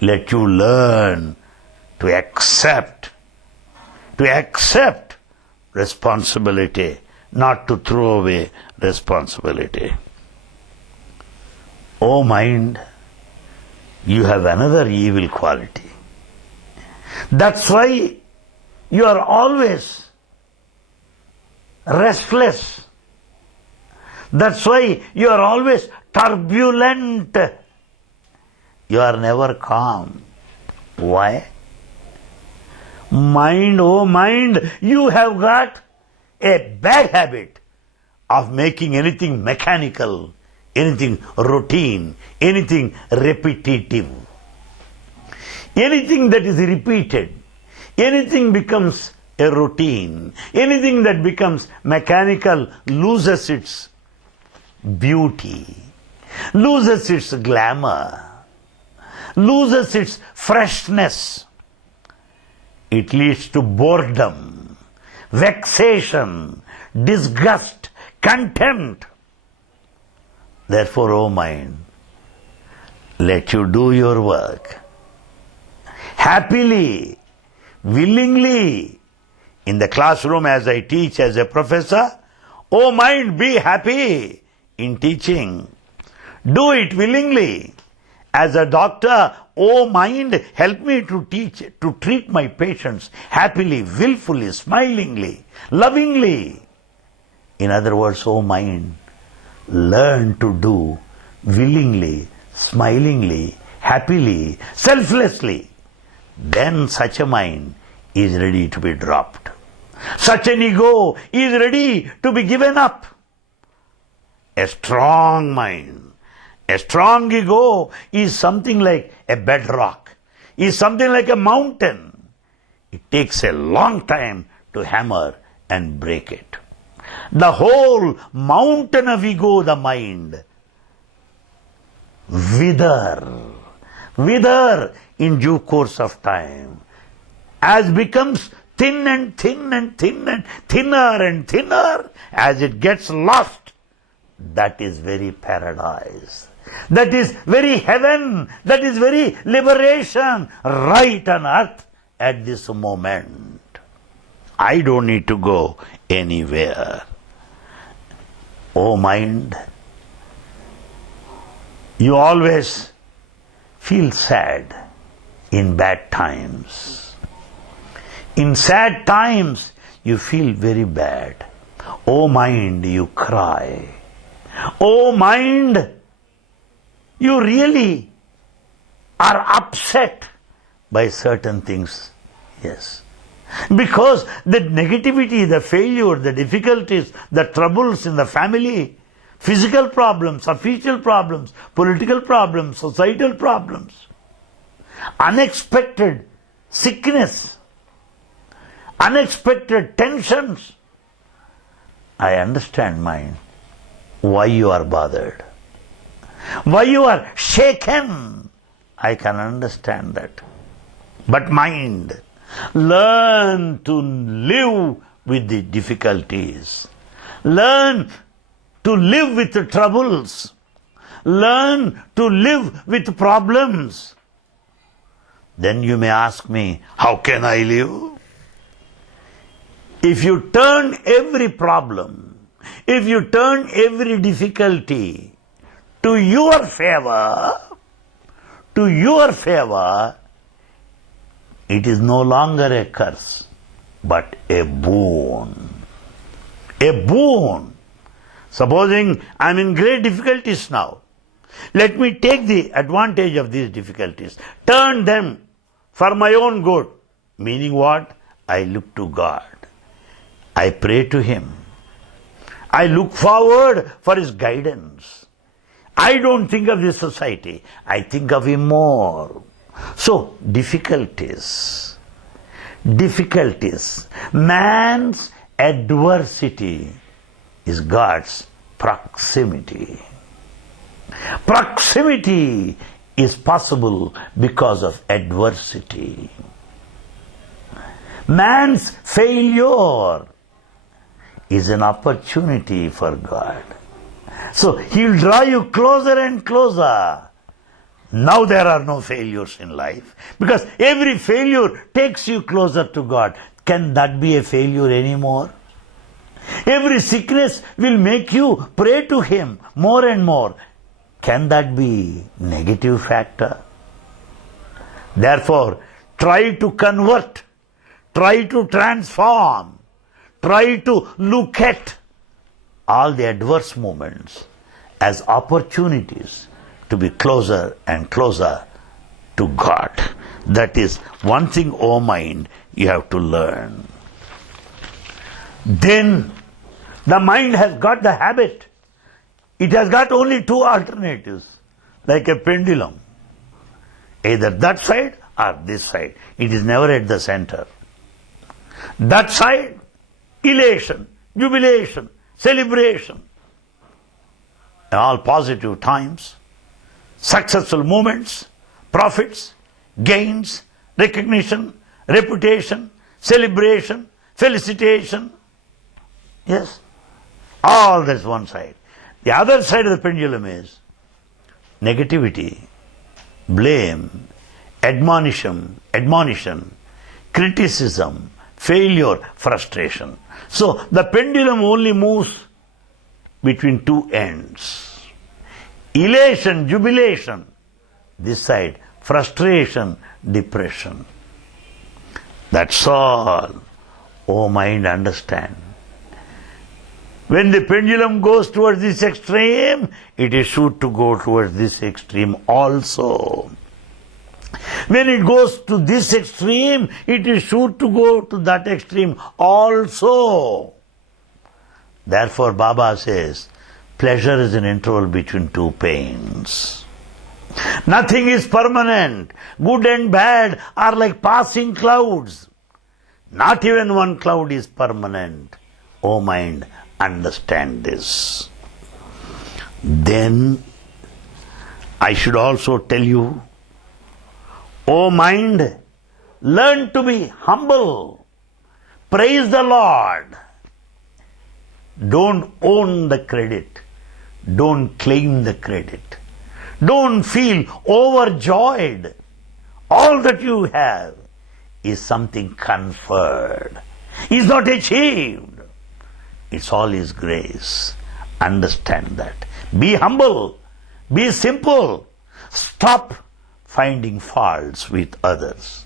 let you learn to accept responsibility, not to throw away responsibility. Oh mind, you have another evil quality. That's why you are always restless. That's why you are always turbulent. You are never calm. Why? Mind, oh mind, you have got a bad habit of making anything mechanical, anything routine, anything repetitive. Anything that is repeated, anything becomes a routine. Anything that becomes mechanical loses its beauty, loses its glamour, loses its freshness. It leads to boredom, vexation, disgust, contempt. Therefore, O mind, let you do your work happily, willingly. In the classroom as I teach as a professor, O mind, be happy in teaching. Do it willingly. As a doctor, O mind, help me to teach, to treat my patients happily, willfully, smilingly, lovingly. In other words, O mind, learn to do willingly, smilingly, happily, selflessly. Then such a mind is ready to be dropped. Such an ego is ready to be given up. A strong mind, a strong ego is something like a bedrock, is something like a mountain. It takes a long time to hammer and break it. The whole mountain of ego, the mind, wither in due course of time, as becomes thin and thin and thin and thinner and thinner, as it gets lost. That is very paradise. That is very heaven. That is very liberation right on earth at this moment. I don't need to go anywhere. Oh mind, you always feel sad in bad times. In sad times, you feel very bad. Oh mind, you cry. Oh mind, you really are upset by certain things. Yes. Because the negativity, the failure, the difficulties, the troubles in the family, physical problems, official problems, political problems, societal problems, unexpected sickness, unexpected tensions. I understand, mind, why you are bothered, why you are shaken. I can understand that. But mind, learn to live with the difficulties. Learn to live with the troubles. Learn to live with problems. Then you may ask me, how can I live? If you turn every problem, if you turn every difficulty to your favor, it is no longer a curse, but a boon. A boon. Supposing I am in great difficulties now. Let me take the advantage of these difficulties. Turn them for my own good. Meaning what? I look to God. I pray to Him. I look forward for His guidance. I don't think of this society. I think of Him more. So, difficulties. Man's adversity is God's proximity. Proximity is possible because of adversity. Man's failure is an opportunity for God. So, He will draw you closer and closer. Now there are no failures in life, because every failure takes you closer to God. Can that be a failure anymore? Every sickness will make you pray to Him more and more. Can that be negative factor? Therefore, try to convert, try to transform, try to look at all the adverse moments as opportunities to be closer and closer to God. That is one thing, O mind, you have to learn. Then the mind has got the habit. It has got only two alternatives, like a pendulum. Either that side or this side. It is never at the center. That side, elation, jubilation, celebration. All positive times, successful moments, profits, gains, recognition, reputation, celebration, felicitation. Yes, all that's one side. The other side of the pendulum is negativity, blame, admonition, criticism, failure, frustration. So the pendulum only moves between two ends. Elation, jubilation. This side, frustration, depression. That's all. Oh mind, understand. When the pendulum goes towards this extreme, it is sure to go towards this extreme also. When it goes to this extreme, it is sure to go to that extreme also. Therefore, Baba says, pleasure is an interval between two pains. Nothing is permanent. Good and bad are like passing clouds. Not even one cloud is permanent. O mind, understand this. Then I should also tell you, O mind, learn to be humble. Praise the Lord. Don't own the credit. Don't claim the credit. Don't feel overjoyed. All that you have is something conferred, is not achieved. It's all His grace. Understand that. Be humble. Be simple. Stop finding faults with others.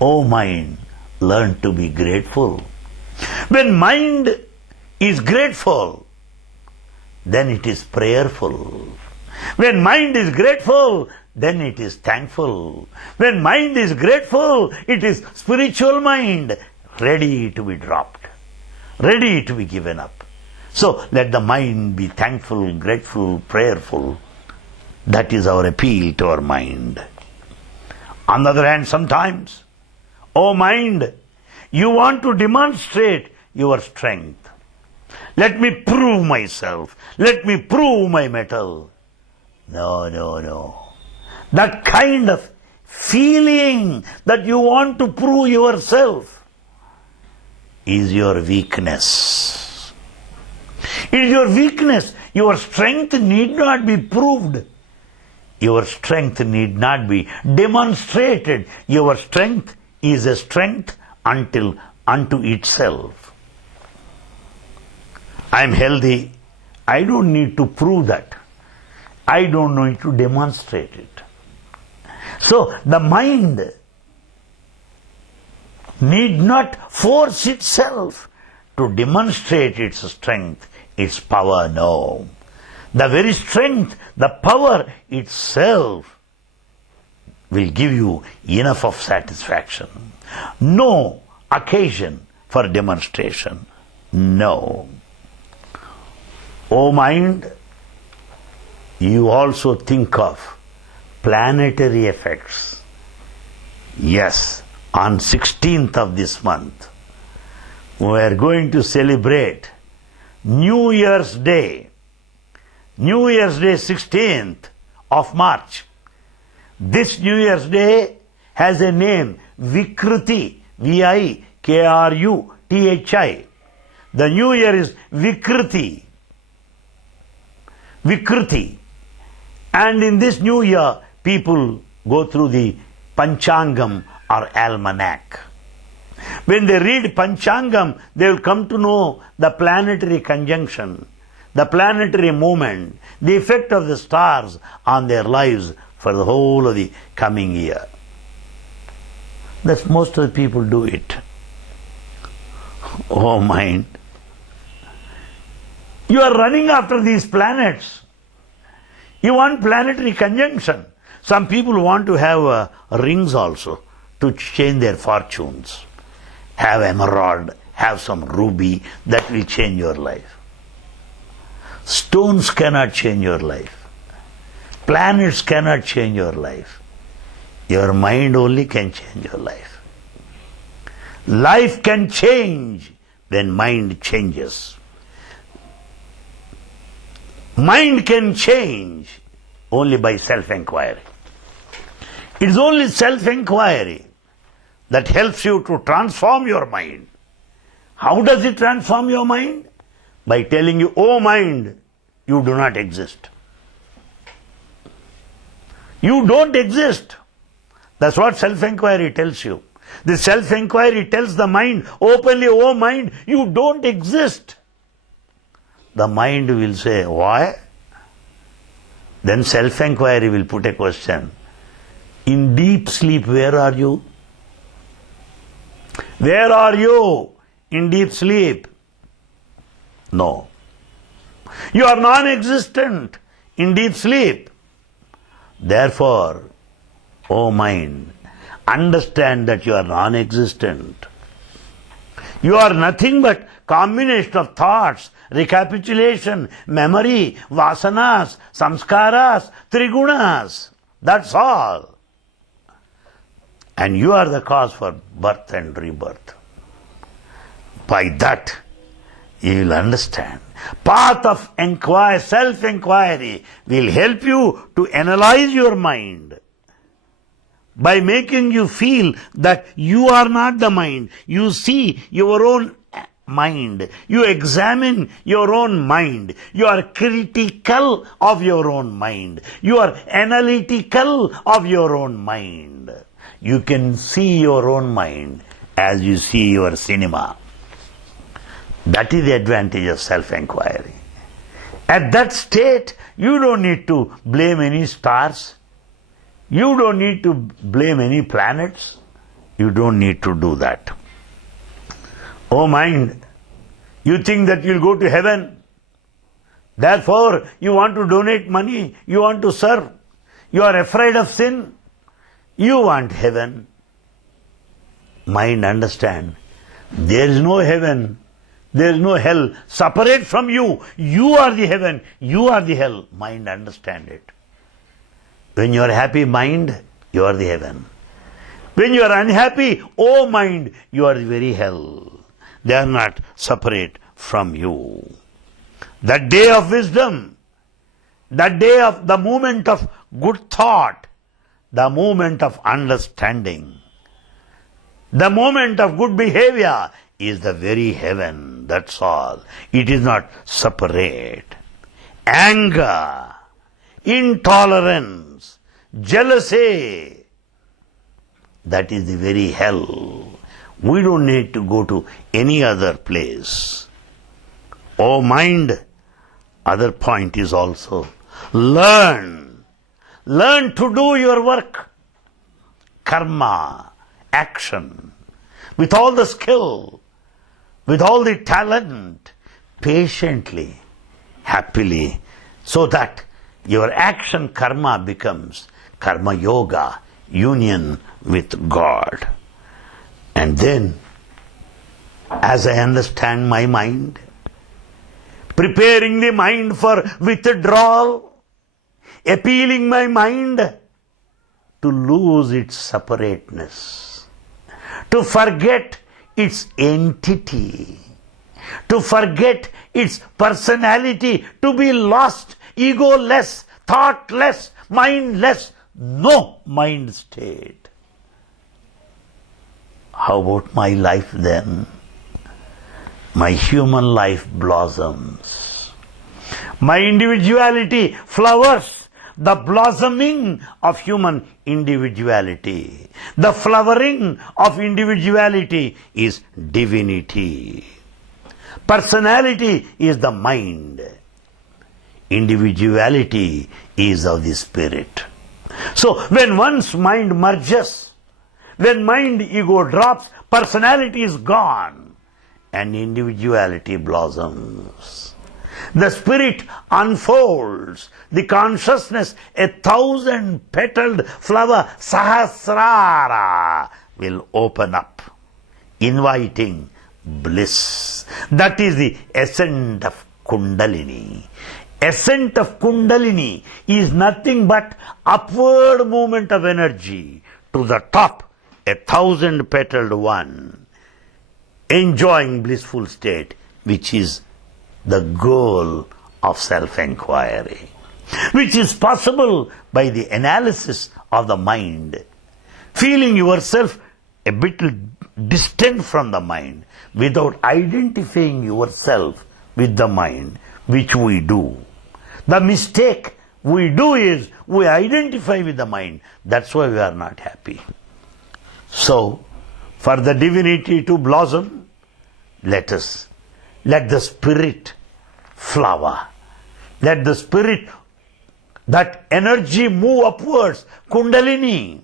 O mind, learn to be grateful. When mind is grateful, then it is prayerful. When mind is grateful, then it is thankful. When mind is grateful, it is spiritual mind, ready to be dropped, ready to be given up. So let the mind be thankful, grateful, prayerful. That is our appeal to our mind. On the other hand, sometimes, O mind, you want to demonstrate your strength. Let me prove myself. Let me prove my mettle. No, no, no. That kind of feeling that you want to prove yourself is your weakness. It is your weakness. Your strength need not be proved. Your strength need not be demonstrated. Your strength is a strength unto itself. I am healthy. I don't need to prove that. I don't need to demonstrate it. So the mind need not force itself to demonstrate its strength, its power. No. The very strength, the power itself will give you enough of satisfaction. No occasion for demonstration. No. O mind, you also think of planetary effects. Yes, on 16th of this month, we are going to celebrate New Year's Day. New Year's Day, 16th of March. This New Year's Day has a name, Vikruti, Vikruthi. The New Year is Vikruti. Vikruti. And in this New Year, people go through the Panchangam or Almanac. When they read Panchangam, they will come to know the planetary conjunction, the planetary movement, the effect of the stars on their lives for the whole of the coming year. That's most of the people do it. Oh mind, you are running after these planets. You want planetary conjunction. Some people want to have rings also to change their fortunes. Have emerald, have some ruby, that will change your life. Stones cannot change your life. Planets cannot change your life. Your mind only can change your life. Life can change when mind changes. Mind can change only by self-inquiry. It is only self-inquiry that helps you to transform your mind. How does it transform your mind? By telling you, oh mind, you do not exist. You don't exist. That's what self-inquiry tells you. The self-inquiry tells the mind openly, oh mind, you don't exist. The mind will say, why? Then self-inquiry will put a question. In deep sleep, where are you? Where are you in deep sleep? No. You are non-existent in deep sleep. Therefore, O mind, understand that you are non-existent. You are nothing but combination of thoughts, recapitulation, memory, vasanas, samskaras, trigunas. That's all. And you are the cause for birth and rebirth. By that, you will understand Path of self-inquiry will help you to analyze your mind by making you feel that you are not the mind. You see your own mind. You examine your own mind. You are critical of your own mind. You are analytical of your own mind. You can see your own mind as you see your cinema. That is the advantage of self-inquiry. At that state, you don't need to blame any stars. You don't need to blame any planets. You don't need to do that. Oh mind, you think that you'll go to heaven. Therefore, you want to donate money. You want to serve. You are afraid of sin. You want heaven. Mind, understand. There is no heaven. There is no hell. Separate from you. You are the heaven. You are the hell. Mind, understand it. When you are happy, mind, you are the heaven. When you are unhappy, oh mind, you are the very hell. They are not separate from you. That day of wisdom, that day of the moment of good thought, the moment of understanding, the moment of good behavior is the very heaven. That's all. It is not separate. Anger, intolerance, jealousy, that is the very hell. We don't need to go to any other place. Oh mind, other point is also learn. Learn to do your work. Karma, action, with all the skill, with all the talent, patiently, happily, so that your action karma becomes karma yoga, union with God. And then, as I understand my mind, preparing the mind for withdrawal, appealing my mind to lose its separateness, to forget its entity, to forget its personality, to be lost, egoless, thoughtless, mindless, no mind state. How about my life then? My human life blossoms. My individuality flowers. The blossoming of human individuality. The flowering of individuality is divinity. Personality is the mind. Individuality is of the spirit. So when one's mind merges, when mind ego drops, personality is gone and individuality blossoms. The spirit unfolds, the consciousness, 1,000-petaled flower, Sahasrara, will open up, inviting bliss. That is the ascent of Kundalini. Ascent of Kundalini is nothing but upward movement of energy to the top, 1,000-petaled one, enjoying blissful state, which is the goal of self-inquiry, which is possible by the analysis of the mind, feeling yourself a bit distant from the mind, without identifying yourself with the mind, which we do. The mistake we do is we identify with the mind. That's why we are not happy. So, for the divinity to blossom, let the spirit flower. Let the spirit, that energy move upwards, Kundalini,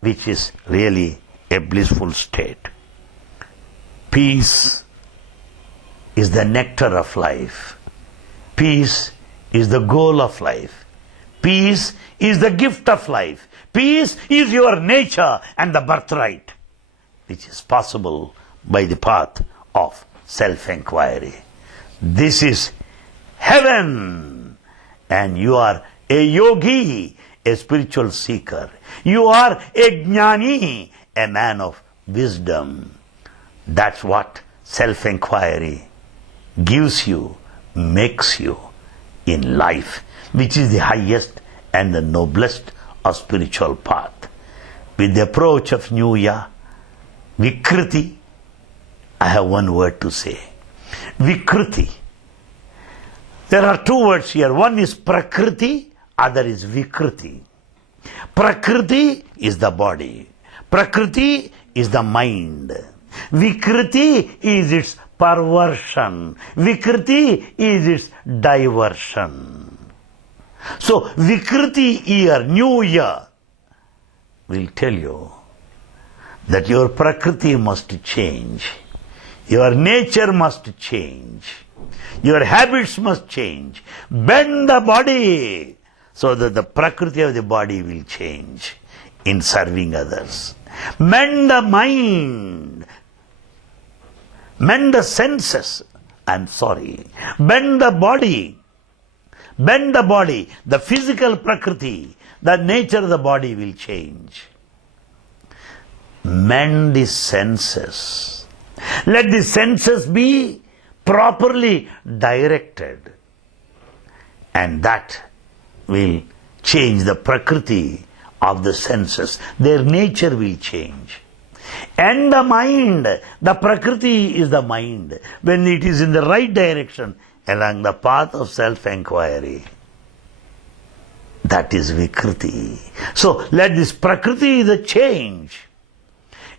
which is really a blissful state. Peace is the nectar of life. Peace is the goal of life. Peace is the gift of life. Peace is your nature and the birthright, which is possible by the path of self-inquiry. This is heaven, and you are a yogi, a spiritual seeker. You are a jnani, a man of wisdom. That's what self-inquiry gives you makes you in life, which is the highest and the noblest of spiritual path. With the approach of New Year, Vikriti, I have one word to say. Vikriti. There are two words here. One is Prakriti, other is Vikriti. Prakriti is the body. Prakriti is the mind. Vikriti is its perversion. Vikriti is its diversion. So, Vikriti year, New Year, will tell you that your Prakriti must change. Your nature must change. Your habits must change. Bend the body so that the Prakriti of the body will change in serving others. Mend the mind. Mend the senses. Bend the body. Bend the body. The physical Prakriti, the nature of the body will change. Mend the senses. Let the senses be properly directed. And that will change the Prakriti of the senses. Their nature will change. And the mind, the Prakriti is the mind. When it is in the right direction, along the path of self-enquiry, that is Vikriti. So let this Prakriti the change.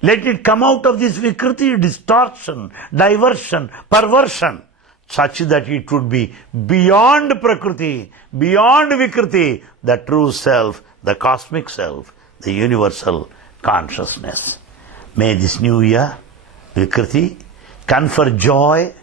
Let it come out of this Vikriti, distortion, diversion, perversion, such that it would be beyond Prakriti, beyond Vikriti, the true self, the cosmic self, the universal consciousness. May this new year, Vikriti, confer joy,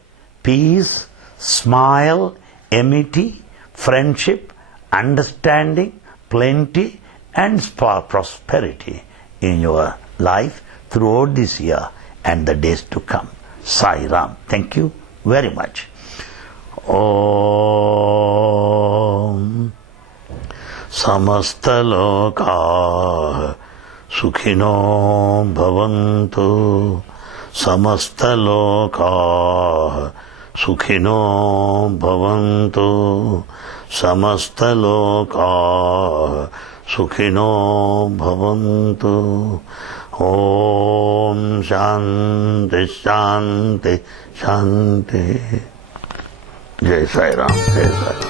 peace, smile, amity, friendship, understanding, plenty and prosperity in your life throughout this year and the days to come. Sai Ram. Thank you very much. Om Samastaloka Sukhino Bhavantu. Samastaloka Sukhino Bhavantu. Samastaloka Sukhino Bhavantu. Om Shanti Shanti Shanti. Jai Sai Ram. Jai Sai Ram.